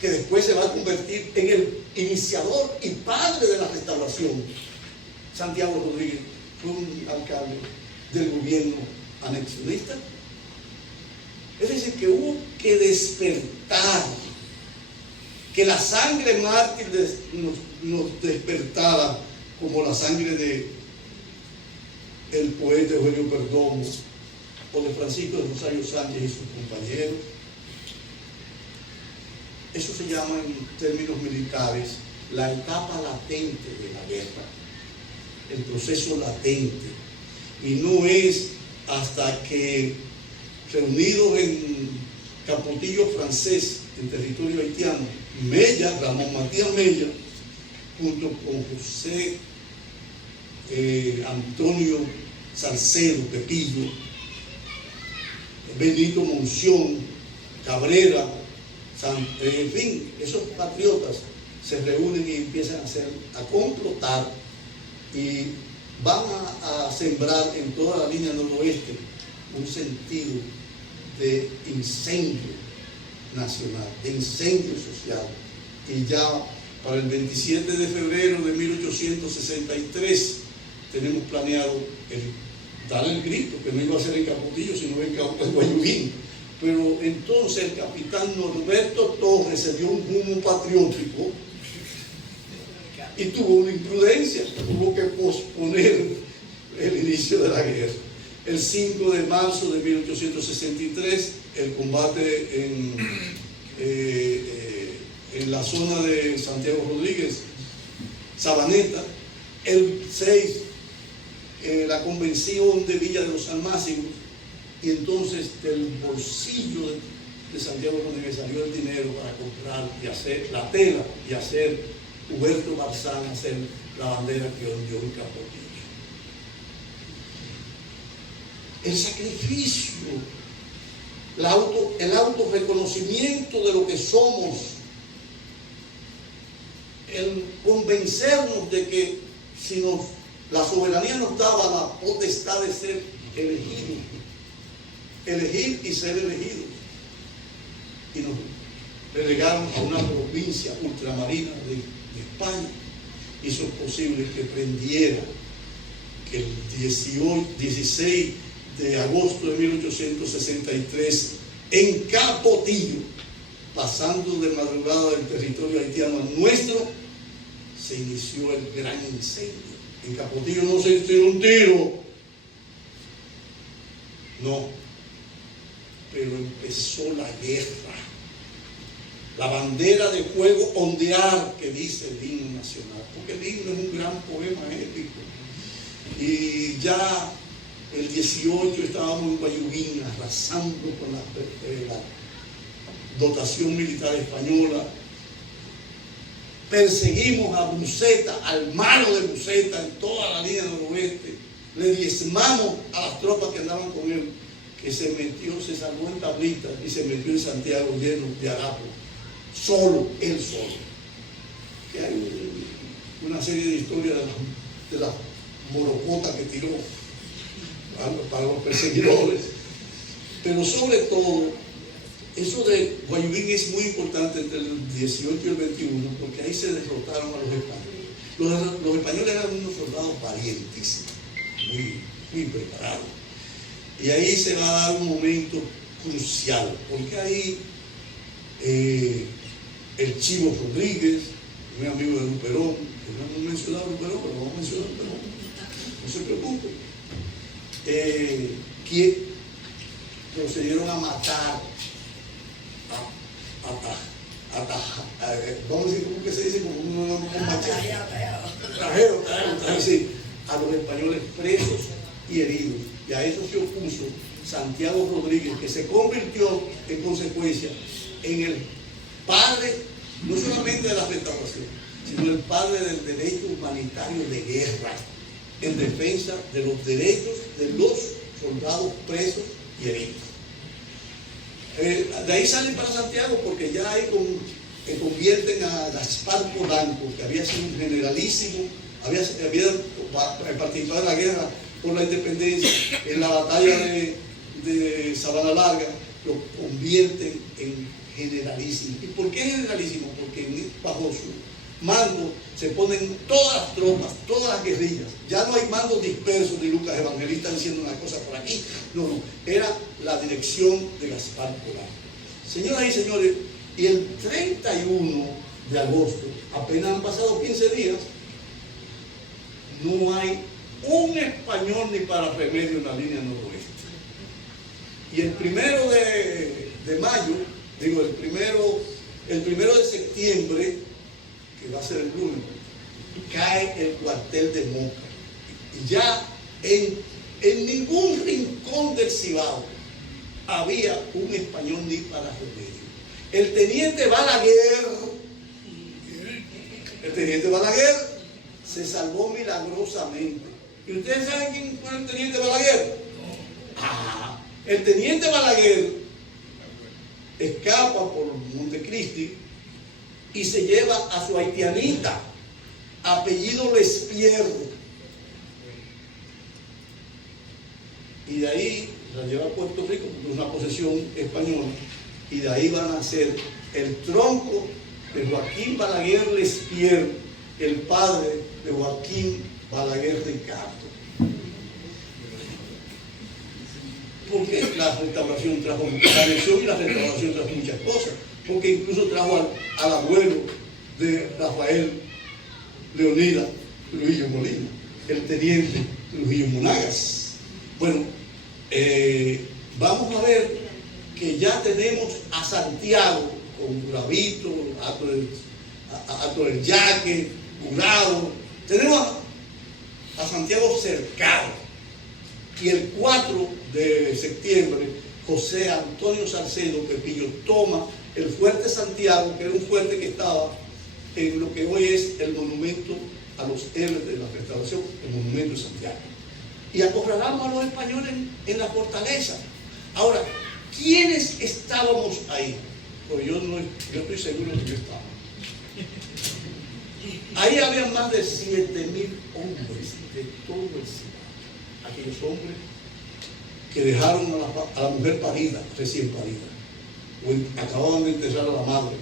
que después se va a convertir en el iniciador y padre de la restauración. Santiago Rodríguez fue un alcalde del gobierno anexionista. Es decir, que hubo que despertar, que la sangre mártir nos despertara, como la sangre de el poeta Eugenio Perdomo o de Francisco de Rosario Sánchez y sus compañeros. Eso se llama en términos militares la etapa latente de la guerra, el proceso latente. Y no es hasta que, reunidos en Capotillo francés, en territorio haitiano, Mella, Ramón Matías Mella, junto con José Antonio Salcedo Pepillo, Benito Monción, Cabrera, en fin, esos patriotas se reúnen y empiezan a complotar y van a sembrar en toda la línea noroeste un sentido de incendio nacional, de incendio social. Y ya para el 27 de febrero de 1863 tenemos planeado dar el grito, que no iba a ser en Capotillo, sino en Guayubín. Pero entonces el capitán Norberto Torres se dio un humo patriótico y tuvo una imprudencia, tuvo que posponer el inicio de la guerra. El 5 de marzo de 1863, el combate en la zona de Santiago Rodríguez, Sabaneta. El 6, la convención de Villa de los Almácigos, y entonces del bolsillo de Santiago Rodríguez salió el dinero para comprar y hacer la tela y hacer Huberto Barzán, hacer la bandera que ondeó en Capotillo. El sacrificio, el autorreconocimiento de lo que somos, el convencernos de que si la soberanía nos daba la potestad de ser elegidos, elegir y ser elegidos, y nos relegaron a una provincia ultramarina de España, hizo posible que prendiera, que el 16 de agosto de 1863 en Capotillo, pasando de madrugada del territorio haitiano al nuestro, se inició el gran incendio. En Capotillo no se tiró un tiro, no, pero empezó la guerra. La bandera de fuego ondear, que dice el himno nacional, porque el himno es un gran poema épico. Y ya el 18 estábamos en Guayubín arrasando con la dotación militar española. Perseguimos a Buceta, al malo de Buceta, en toda la línea noroeste. Le diezmamos a las tropas que andaban con él, que se salvó en tablitas y se metió en Santiago lleno de harapos. Solo, él solo. Que hay una serie de historias de la morocota que tiró para los perseguidores. Pero sobre todo, eso de Guayubín es muy importante entre el 18 y el 21, porque ahí se derrotaron a los españoles. Los españoles eran unos soldados valientísimos, muy preparados. Y ahí se va a dar un momento crucial, porque ahí el Chivo Rodríguez, muy amigo de Luperón, que no hemos mencionado a Luperón, pero vamos a mencionar a Luperón, no se preocupe, que procedieron a matar, vamos a decir, ¿cómo que se dice? Como un machete. A los españoles presos y heridos. Y a eso se opuso Santiago Rodríguez, que se convirtió en consecuencia en el padre, no solamente de la restauración, sino el padre del derecho humanitario de guerra, en defensa de los derechos de los soldados presos y heridos. De ahí salen para Santiago, porque ya ahí convierten a Gaspar Polanco, que había sido un generalísimo, había participado en la guerra por la independencia, en la batalla de Sabana Larga, lo convierten en generalísimo. ¿Y por qué generalísimo? Porque bajo su mando se ponen todas las tropas, todas las guerrillas. Ya no hay mandos dispersos de Lucas Evangelista diciendo una cosa por aquí. No, era la dirección de Gaspar Polanco. Señoras y señores, y el 31 de agosto, apenas han pasado 15 días, no hay un español ni para remedio en la línea noroeste. Y el 1 de mayo, digo, el primero de septiembre, que va a ser el lunes, cae el cuartel de Moca. Y ya en ningún rincón del Cibao había un español ni para remedio. El teniente Balaguer se salvó milagrosamente. ¿Y ustedes saben quién fue el teniente Balaguer? El teniente Balaguer escapa por Montecristi y se lleva a su haitianita, apellido Lespierre. Y de ahí la lleva a Puerto Rico, porque es una posesión española, y de ahí van a ser el tronco de Joaquín Balaguer Lespierre, el padre de Joaquín Balaguer Ricardo. Porque la restauración trajo la anexión y la restauración trajo muchas cosas. Porque incluso trajo al abuelo de Rafael Leonida Trujillo Molina, el teniente Trujillo Monagas. Bueno, vamos a ver que ya tenemos a Santiago con Gravito, Ato del Yaque, Curado. Tenemos a Santiago cercado. Y el 4 de septiembre, José Antonio Salcedo Pepillo toma el fuerte Santiago, que era un fuerte que estaba en lo que hoy es el monumento a los héroes de la restauración, el monumento de Santiago. Y acorralamos a los españoles en la fortaleza. Ahora, ¿quiénes estábamos ahí? Pues yo estoy seguro que yo estaba. Ahí había más de 7.000 hombres de todo el Cibao. Aquellos hombres que dejaron a la mujer parida, recién parida, o acababan de enterrar a la madre.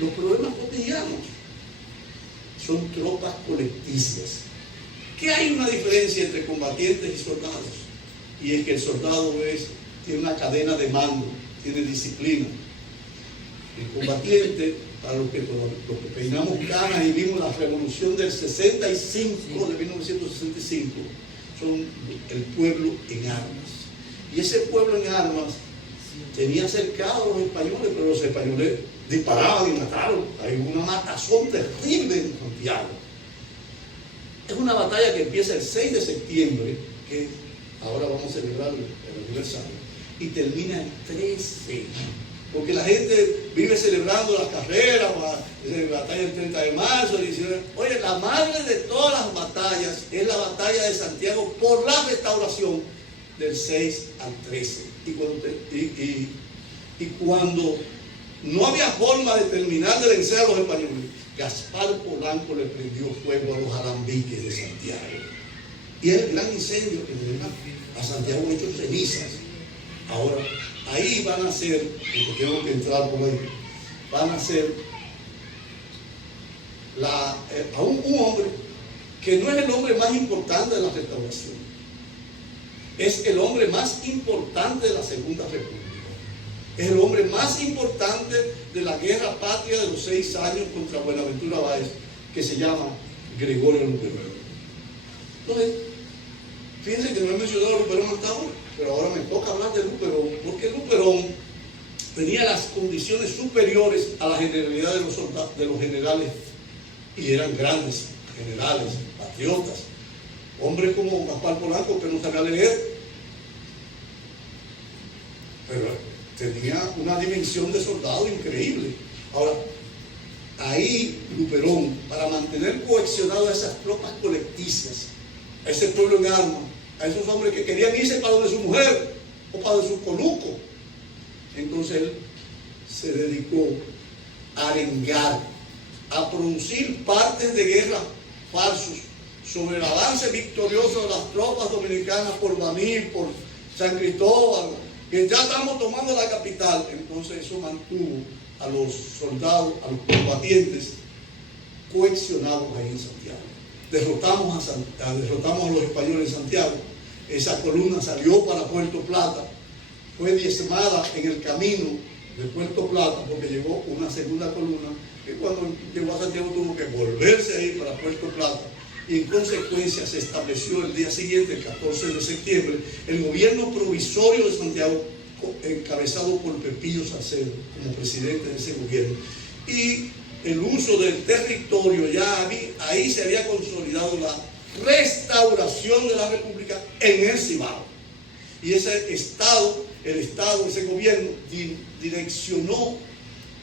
Los problemas cotidianos son tropas colectivas. ¿Qué hay una diferencia entre combatientes y soldados? Y es que el soldado tiene una cadena de mando, tiene disciplina. El combatiente, para los que peinamos canas y vimos la revolución del 65, de 1965, son el pueblo en armas. Y ese pueblo en armas tenía cercados a los españoles, pero los españoles disparaban y mataron. Hay una matazón terrible en Santiago. Es una batalla que empieza el 6 de septiembre, que ahora vamos a celebrar el aniversario, y termina el 13. Porque la gente vive celebrando las carreras, la batalla del 30 de marzo, oye, la madre de todas las batallas es la batalla de Santiago por la restauración del 6 al 13. Y cuando no había forma de terminar de vencer a los españoles, Gaspar Polanco le prendió fuego a los alambiques de Santiago. Y es el gran incendio que deja a Santiago hecho cenizas. Ahora, ahí van a ser, porque tengo que entrar por ahí, van a ser a un hombre que no es el hombre más importante de la restauración, es el hombre más importante de la Segunda República, es el hombre más importante de la guerra patria de los 6 años contra Buenaventura Báez, que se llama Gregorio Luperón. Entonces, fíjense que no he mencionado a Luperón hasta ahora, pero ahora me toca hablar de Luperón, porque Luperón tenía las condiciones superiores a la generalidad de los generales, y eran grandes generales, patriotas, hombres como Gaspar Polanco, que no sabía leer, pero tenía una dimensión de soldado increíble. Ahora, ahí Luperón, para mantener cohesionado a esas tropas colectivas, a ese pueblo en armas, a esos hombres que querían irse para donde su mujer o para donde su coluco, entonces él se dedicó a arengar, a producir partes de guerra falsos sobre el avance victorioso de las tropas dominicanas por Baní, por San Cristóbal, que ya estamos tomando la capital. Entonces eso mantuvo a los soldados, a los combatientes coaccionados ahí en Santiago. Derrotamos a los españoles en Santiago. Esa columna salió para Puerto Plata, fue diezmada en el camino de Puerto Plata porque llegó una segunda columna que cuando llegó a Santiago tuvo que volverse a ir para Puerto Plata, y en consecuencia se estableció el día siguiente, el 14 de septiembre, el gobierno provisorio de Santiago, encabezado por Pepillo Salcedo como presidente de ese gobierno, y el uso del territorio, ya ahí se había consolidado la restauración de la República en el Cibao. Y ese Estado, ese gobierno direccionó,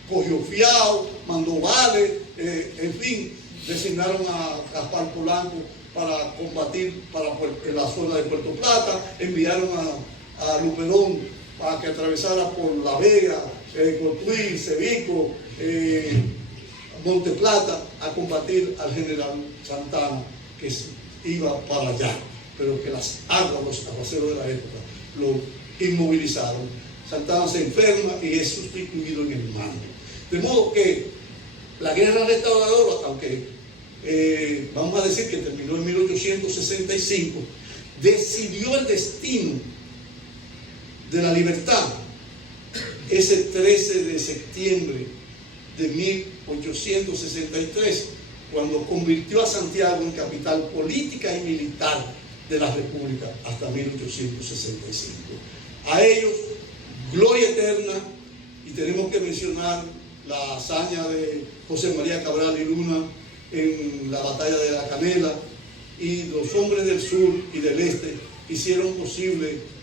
cogió fiado, mandó vales, en fin, designaron a Gaspar Polanco para combatir en la zona de Puerto Plata, enviaron a Luperón para que atravesara por La Vega, Cotuí, Cebico, Monte Plata, a combatir al general Santana, que iba para allá, pero que las aguas, los aguaceros de la época, lo inmovilizaron. Santana se enferma y es sustituido en el mando. De modo que la guerra restauradora, aunque vamos a decir que terminó en 1865, decidió el destino de la libertad ese 13 de septiembre de 1863, cuando convirtió a Santiago en capital política y militar de la República hasta 1865. A ellos, gloria eterna, y tenemos que mencionar la hazaña de José María Cabral y Luna en la batalla de la Canela, y los hombres del sur y del este hicieron posible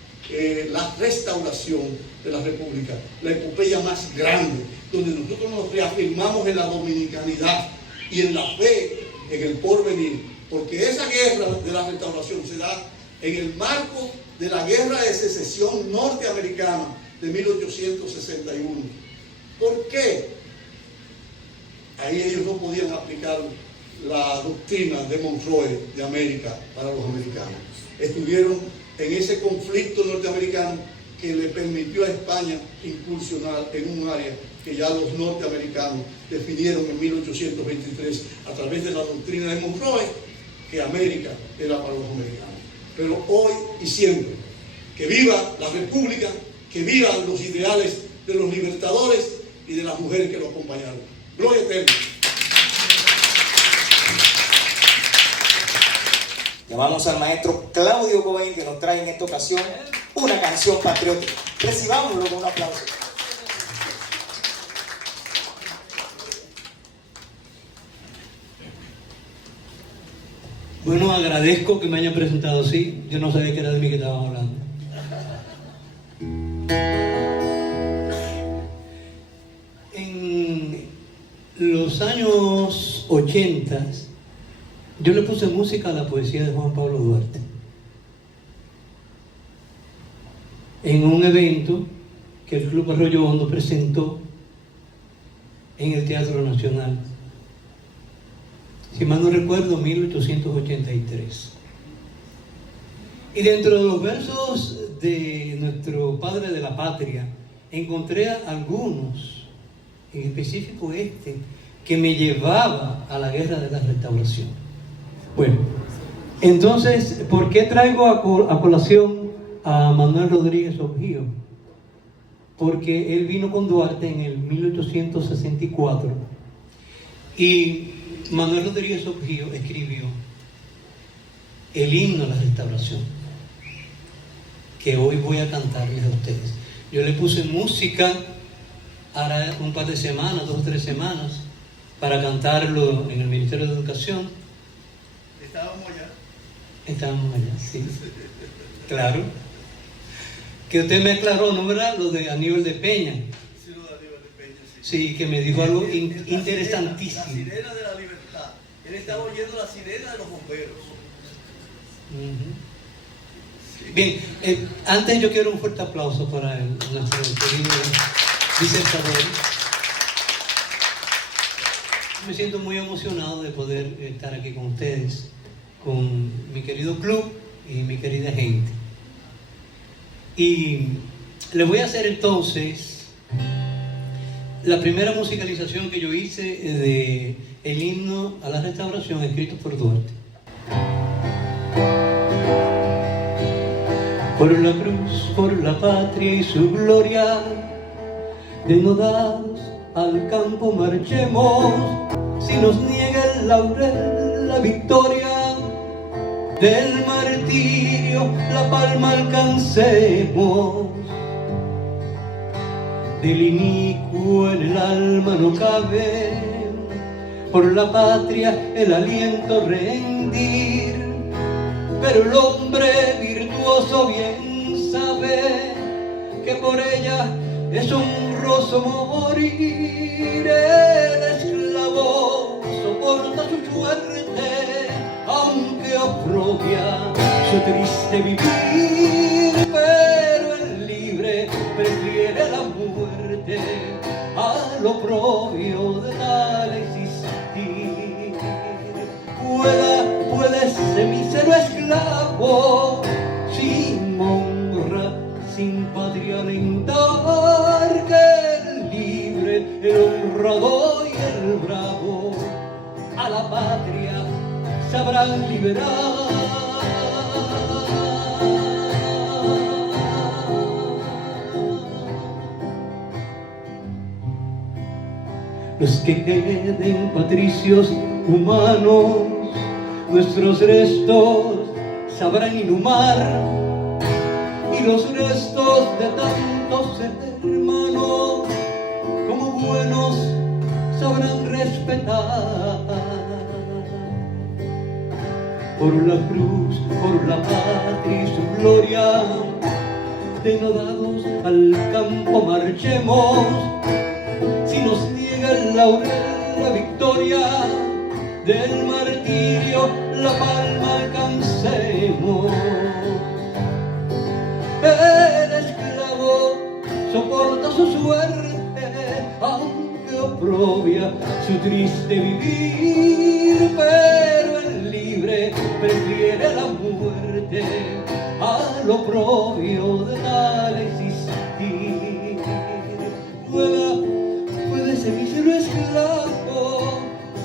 la restauración de la República, la epopeya más grande, donde nosotros nos reafirmamos en la dominicanidad y en la fe en el porvenir, porque esa guerra de la restauración se da en el marco de la guerra de secesión norteamericana de 1861. ¿Por qué? Ahí ellos no podían aplicar la doctrina de Monroe de América para los americanos. Estuvieron en ese conflicto norteamericano que le permitió a España incursionar en un área que ya los norteamericanos definieron en 1823 a través de la doctrina de Monroe, que América era para los americanos. Pero hoy y siempre, que viva la República, que vivan los ideales de los libertadores y de las mujeres que lo acompañaron. Gloria eterna. Llamamos al maestro Claudio Cohen, que nos trae en esta ocasión una canción patriótica. Recibámoslo con un aplauso. Bueno, agradezco que me hayan presentado así. Yo no sabía que era de mí que estaban hablando. En los años 80, yo le puse música a la poesía de Juan Pablo Duarte. En un evento que el Club Arroyo Hondo presentó en el Teatro Nacional. Si mal no recuerdo, 1883. Y dentro de los versos de nuestro padre de la patria, encontré algunos, en específico este, que me llevaba a la guerra de la restauración. Bueno, entonces, ¿por qué traigo a colación a Manuel Rodríguez Objío? Porque él vino con Duarte en el 1864 y Manuel Rodríguez Objío escribió el himno a la restauración, que hoy voy a cantarles a ustedes. Yo le puse música ahora un par de semanas, 2 o 3 semanas, para cantarlo en el Ministerio de Educación. Estábamos allá, sí. Claro. Que usted me aclaró, ¿no, verdad? Lo de Aníbal de Peña. Sí, lo de Aníbal de Peña, sí. Sí, que me dijo algo interesantísimo. La sirena de la libertad. Él estaba oyendo la sirena de los bomberos. Sí. Bien, antes yo quiero un fuerte aplauso para nuestro querido disertador. Me siento muy emocionado de poder estar aquí con ustedes, con mi querido club y mi querida gente. Y le voy a hacer entonces la primera musicalización que yo hice de el himno a la restauración escrito por Duarte. Por la cruz, por la patria y su gloria, denodados al campo marchemos, si nos niega el laurel la victoria, del martirio la palma alcancemos. Del inicuo en el alma no cabe, por la patria el aliento rendir, pero el hombre virtuoso bien sabe que por ella es honroso morir. El esclavo soporta su suerte, aunque oprobia su triste vivir, pero el libre prefiere la muerte al oprobio de tal existir. Puede ese mísero esclavo sin honra, sin patria alentar, que el libre, el honrado y el bravo a la patria sabrán liberar. Los que queden patricios humanos, nuestros restos sabrán inhumar, y los restos de tantos hermanos como buenos sabrán respetar. Por la cruz, por la patria y su gloria, denodados al campo marchemos, si nos niega el laurel la victoria, del martirio la palma alcancemos. El esclavo soporta su suerte, aunque oprobia su triste vivir, pero el libre prefiere la muerte al oprobio de tal existir. Puede ser mísero esclavo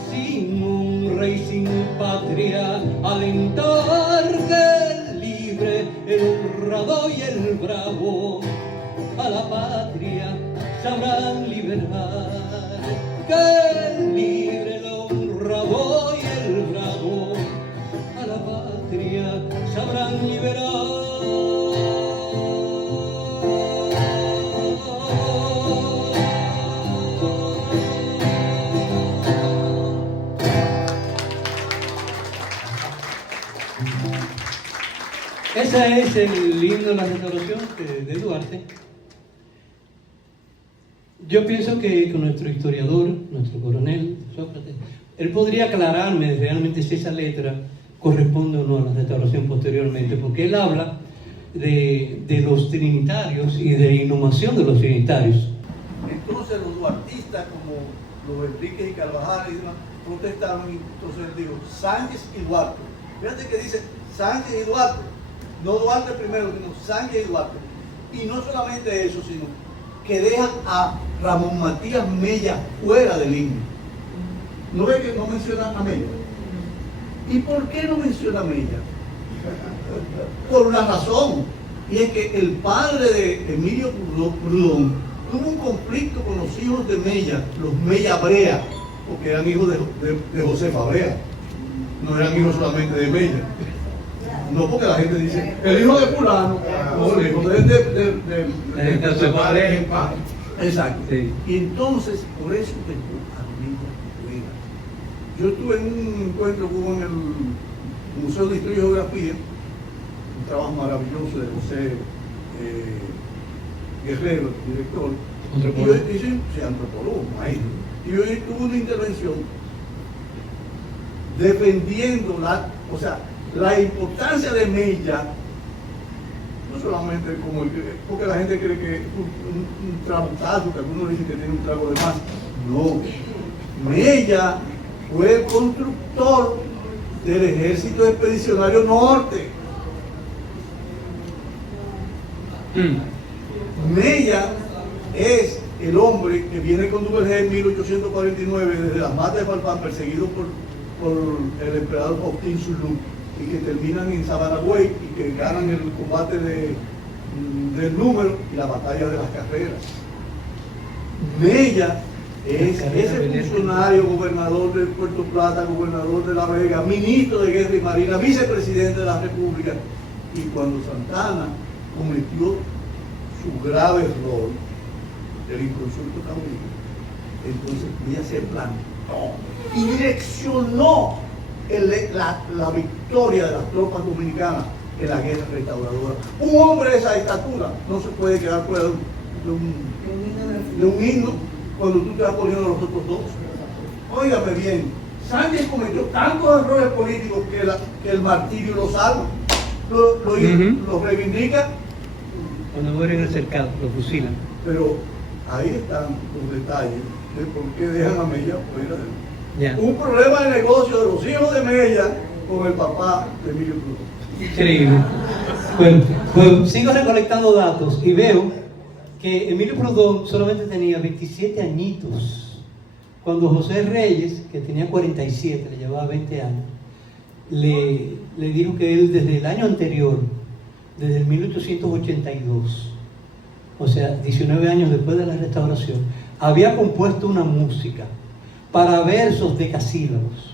sin honra y sin patria alentar, que el libre, el honrado y el bravo a la patria sabrán liberar. Que el libre, el honrado y el bravo a la patria sabrán liberar. Ese es el himno de la restauración de Duarte. Yo pienso que con nuestro historiador, nuestro coronel Sócrates, él podría aclararme realmente si esa letra corresponde o no a la restauración posteriormente, porque él habla de los trinitarios y de inhumación de los trinitarios. Entonces los duartistas, como los Enríquez y Carvajal y demás, protestaron, y entonces él dijo Sánchez y Duarte. Fíjate que dice Sánchez y Duarte, no Duarte primero, sino Sánchez y Duarte. Y no solamente eso, sino que dejan a Ramón Matías Mella fuera del himno. ¿No ve que no menciona a Mella? ¿Y por qué no menciona a Mella? Por una razón, y es que el padre de Emilio Prudón tuvo un conflicto con los hijos de Mella, los Mella Brea, porque eran hijos de Josefa Brea, no eran hijos solamente de Mella. No, porque la gente dice, el hijo de fulano, no, el hijo de su padre en paz. Exacto. Sí. Y entonces, por eso dejó a Mella fuera. Yo estuve en un encuentro que hubo en el Museo de Historia y Geografía, un trabajo maravilloso de José Guerrero, director, antropólogo, maestro. Y yo tuve una intervención defendiendo la importancia de Mella, no solamente como porque la gente cree que es un trabucazo, que algunos dicen que tiene un trago de más. No, Mella fue el constructor del Ejército Expedicionario Norte. Mella es el hombre que viene con Duvergé en 1849 desde las matas de Falfán, perseguido por el emperador Faustín Zulú, y que terminan en Sabanagüey y que ganan el combate del número y la batalla de las carreras. Mella es ese funcionario, gobernador de Puerto Plata, gobernador de La Vega, ministro de Guerra y Marina, vicepresidente de la República, y cuando Santana cometió su grave error del inconsulto caudillo, entonces ella se plantó y direccionó la victoria de las tropas dominicanas en la guerra restauradora. Un hombre de esa estatura no se puede quedar fuera de un himno cuando tú te vas poniendo a los otros dos. Óigame bien, Sánchez cometió tantos errores políticos que el martirio lo salva, lo reivindica. Cuando mueren el cercado, lo fusilan. Pero ahí están los detalles de por qué dejan a Mella fuera de Ya. un problema de negocio de los hijos de Mella con el papá de Emilio Cruz. Increíble. Pues sigo recolectando datos y veo que Emilio Proudhon solamente tenía 27 añitos cuando José Reyes, que tenía 47, le llevaba 20 años, le dijo que él desde el año anterior, desde el 1882, o sea, 19 años después de la restauración, había compuesto una música para versos decasílabos.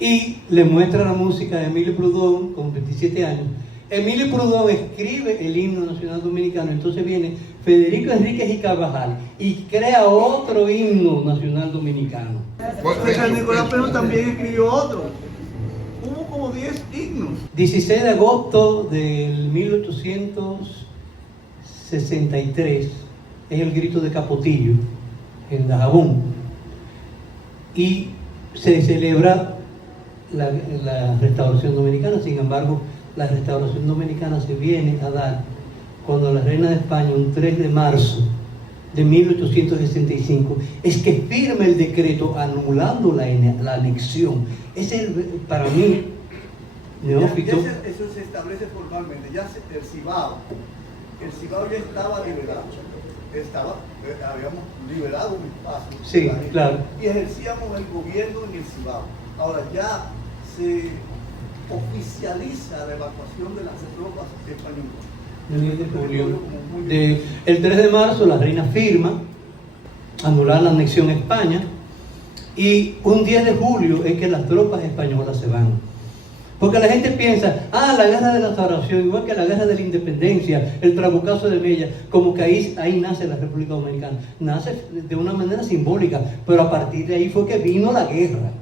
Y le muestra la música de Emilio Proudhon con 27 años. Emilio Proudhon escribe el himno nacional dominicano, entonces viene Federico Enríquez y Carvajal y crea otro himno nacional dominicano. San Nicolás Peno también escribió otro. Hubo como 10 himnos. 16 de agosto del 1863 es el grito de Capotillo en Dajabón y se celebra la restauración dominicana. Sin embargo, la restauración dominicana se viene a dar cuando la reina de España, un 3 de marzo de 1865, es que firma el decreto anulando la anexión. Es para mí, neófito. Eso se establece formalmente. Ya el Cibao ya estaba liberado. Habíamos liberado un espacio. Sí, claro. Y ejercíamos el gobierno en el Cibao. Ahora ya se oficializa la evacuación de las tropas españolas. El 10 de julio. El 3 de marzo la reina firma anular la anexión a España y un 10 de julio es que las tropas españolas se van. Porque la gente piensa, la guerra de la restauración, igual que la guerra de la independencia, el trabucazo de Mella, como que ahí nace la República Dominicana. Nace de una manera simbólica, pero a partir de ahí fue que vino la guerra.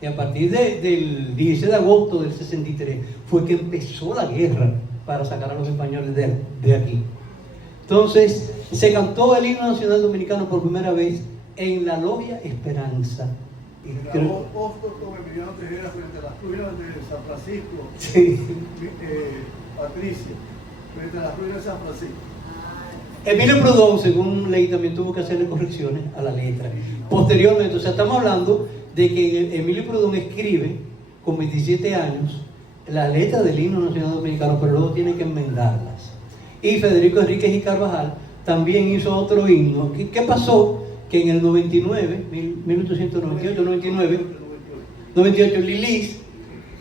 Y a partir del 16 de agosto del 63 fue que empezó la guerra para sacar a los españoles de aquí. Entonces, se cantó el himno nacional dominicano por primera vez en la Logia Esperanza. Grabó Postos con Emiliano Tejera frente a las ruinas de San Francisco. Sí. Patricia, frente a las ruinas de San Francisco. Emilio Proudhon, según leí, también tuvo que hacerle correcciones a la letra. Posteriormente, o sea, estamos hablando de que Emilio Proudhon escribe con 27 años la letra del himno nacional dominicano, pero luego tiene que enmendarlas. Y Federico Enríquez y Carvajal también hizo otro himno. ¿Qué pasó? Que en el 99, 1898, 98, Lilis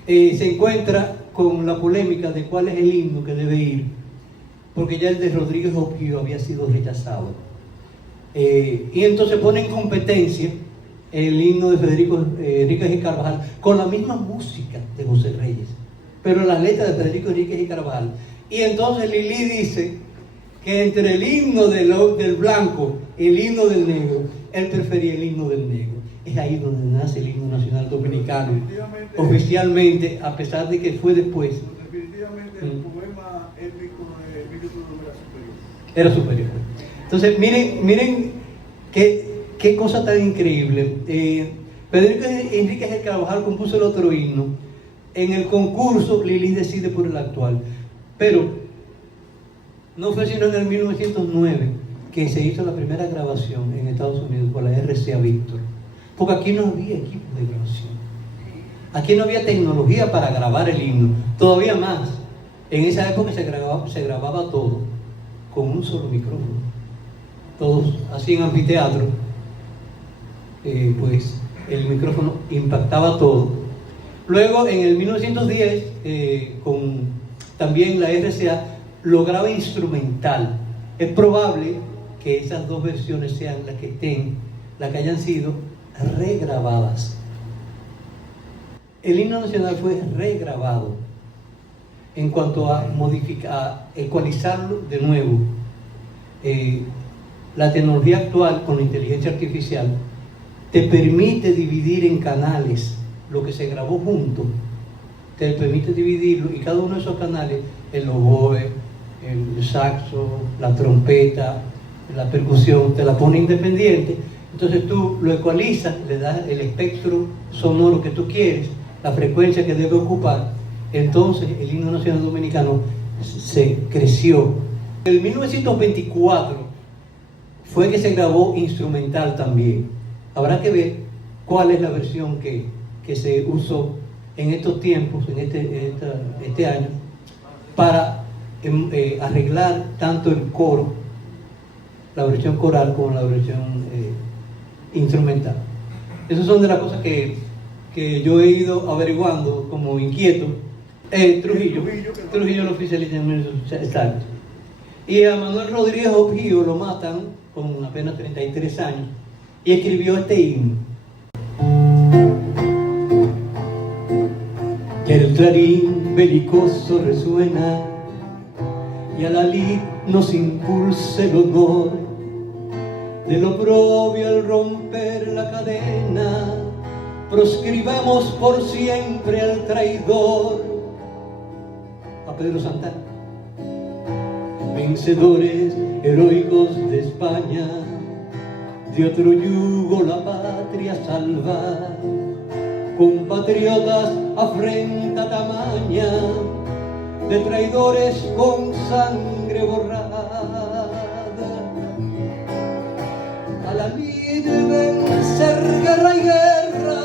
se encuentra con la polémica de cuál es el himno que debe ir, porque ya el de Rodríguez Oquio había sido rechazado. Y entonces pone en competencia el himno de Federico Enríquez y Carvajal con la misma música de José Reyes, pero la letra de Federico Enríquez y Carvajal. Y entonces Lili dice que entre el himno del blanco y el himno del negro, él prefería el himno del negro. Es ahí donde nace el himno nacional dominicano, oficialmente, a pesar de que fue después. Definitivamente el poema épico de Emilio Proudhon Era superior. Entonces, miren qué cosa tan increíble. Federico Enríquez de Carvajal compuso el otro himno. En el concurso, Lili decide por el actual. Pero no fue sino en el 1909 que se hizo la primera grabación en Estados Unidos por la RCA Victor. Porque aquí no había equipo de grabación. Aquí no había tecnología para grabar el himno. Todavía más. En esa época se grababa todo con un solo micrófono. todos hacían anfiteatro, pues el micrófono impactaba todo. Luego en el 1910, con también la RCA, lo graba instrumental. Es probable que esas dos versiones sean las que hayan sido regrabadas. El himno nacional fue regrabado en cuanto a modificar, ecualizarlo de nuevo. La tecnología actual con la inteligencia artificial te permite dividir en canales lo que se grabó junto, te permite dividirlo, y cada uno de esos canales, el oboe, el saxo, la trompeta, la percusión, te la pone independiente. Entonces tú lo ecualizas, le das el espectro sonoro que tú quieres, la frecuencia que debe ocupar. Entonces el himno nacional dominicano se creció. En 1924 fue que se grabó instrumental también. Habrá que ver cuál es la versión que se usó en estos tiempos, en este año, para arreglar tanto el coro, la versión coral, como la versión instrumental. Esas son de las cosas que yo he ido averiguando como inquieto. Trujillo lo oficializa en 1900, exacto. Y a Manuel Rodríguez Opío lo matan con apenas 33 años y escribió este himno. Que el clarín belicoso resuena y a la lid nos impulse el honor del oprobio al romper la cadena. Proscribamos por siempre al traidor, a Pedro Santana. Vencedores heroicos de España, de otro yugo la patria salvar. Compatriotas, afrenta tamaña, de traidores con sangre borrada. A la lid vencer guerra y guerra,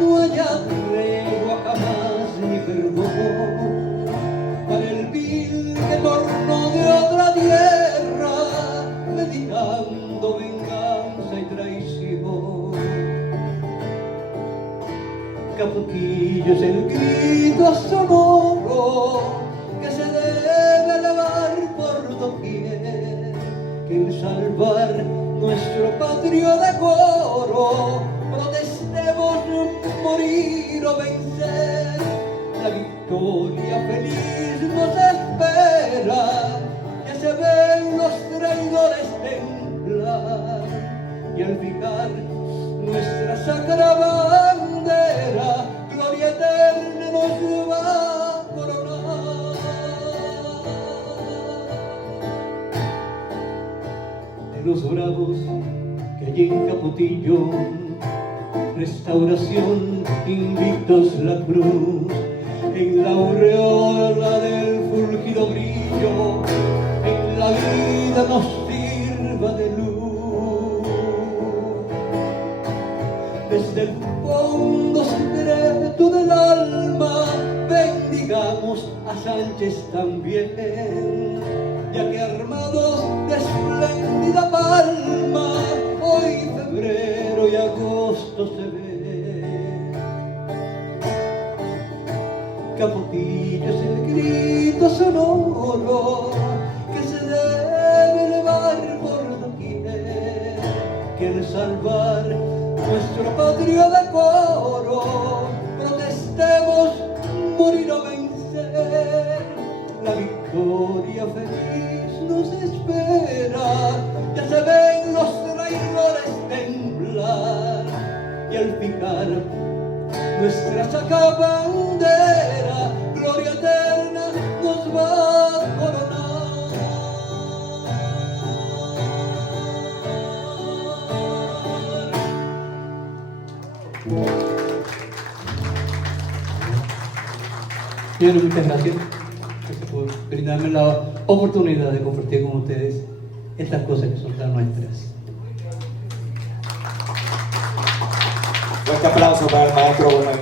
no haya tregua jamás ni perdón. Para el vil que tornó de otra tierra, meditando venganza y traición. Capotillo es el grito sonoro que se debe elevar por doquier, que el salvar nuestro patrio decoro, protestemos morir o vencer. La victoria feliz nos espera, que se ven los traidores temblar, y al fijar nuestra sacra bandera, gloria eterna nos va a coronar. De los bravos que allí en Capotillo, Restauración, invictos la cruz, en la aureola del fulgido brillo, en la vida nos sirva de luz. Desde el fondo secreto del alma bendigamos a Sánchez también, ya que armados de espléndida palma, hoy febrero y agosto se ve. Capotillo es el grito sonoro que se debe elevar por doquier, que al salvar nuestro patrio decoro, protestemos morir o vencer. La victoria feliz nos espera, ya se ven los traidores temblar, y al picar nuestra sacra bandera, gloria eterna nos va a coronar. Señores, muchas gracias por brindarme la oportunidad de compartir con ustedes estas cosas que son tan nuestras. Fuerte aplauso para el maestro Bonel.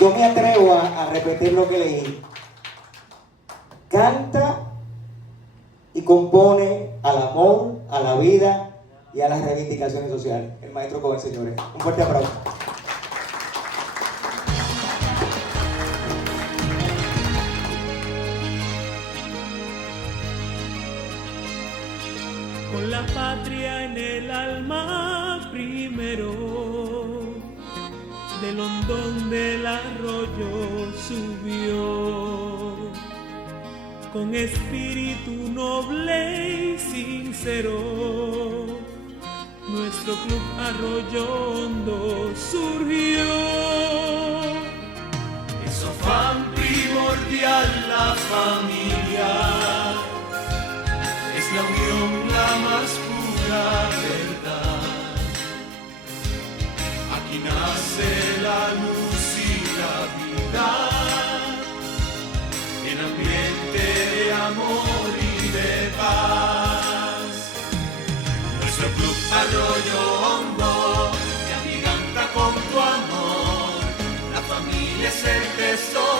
Yo me atrevo a repetir lo que leí. Canta y compone al amor, a la vida y a las reivindicaciones sociales. El maestro Cohen, señores. Un fuerte aplauso. Con la patria en el alma primero, del hondón del arroyo subió, con espíritu noble y sincero, nuestro club Arroyo Hondo surgió. Hizo fan primordial la familia, es la unión la más pura verdad. Aquí nace la luz y la vida, en ambiente de amor y de paz. Nuestro club Arroyo Hondo te agiganta con tu amor, la familia es el tesoro.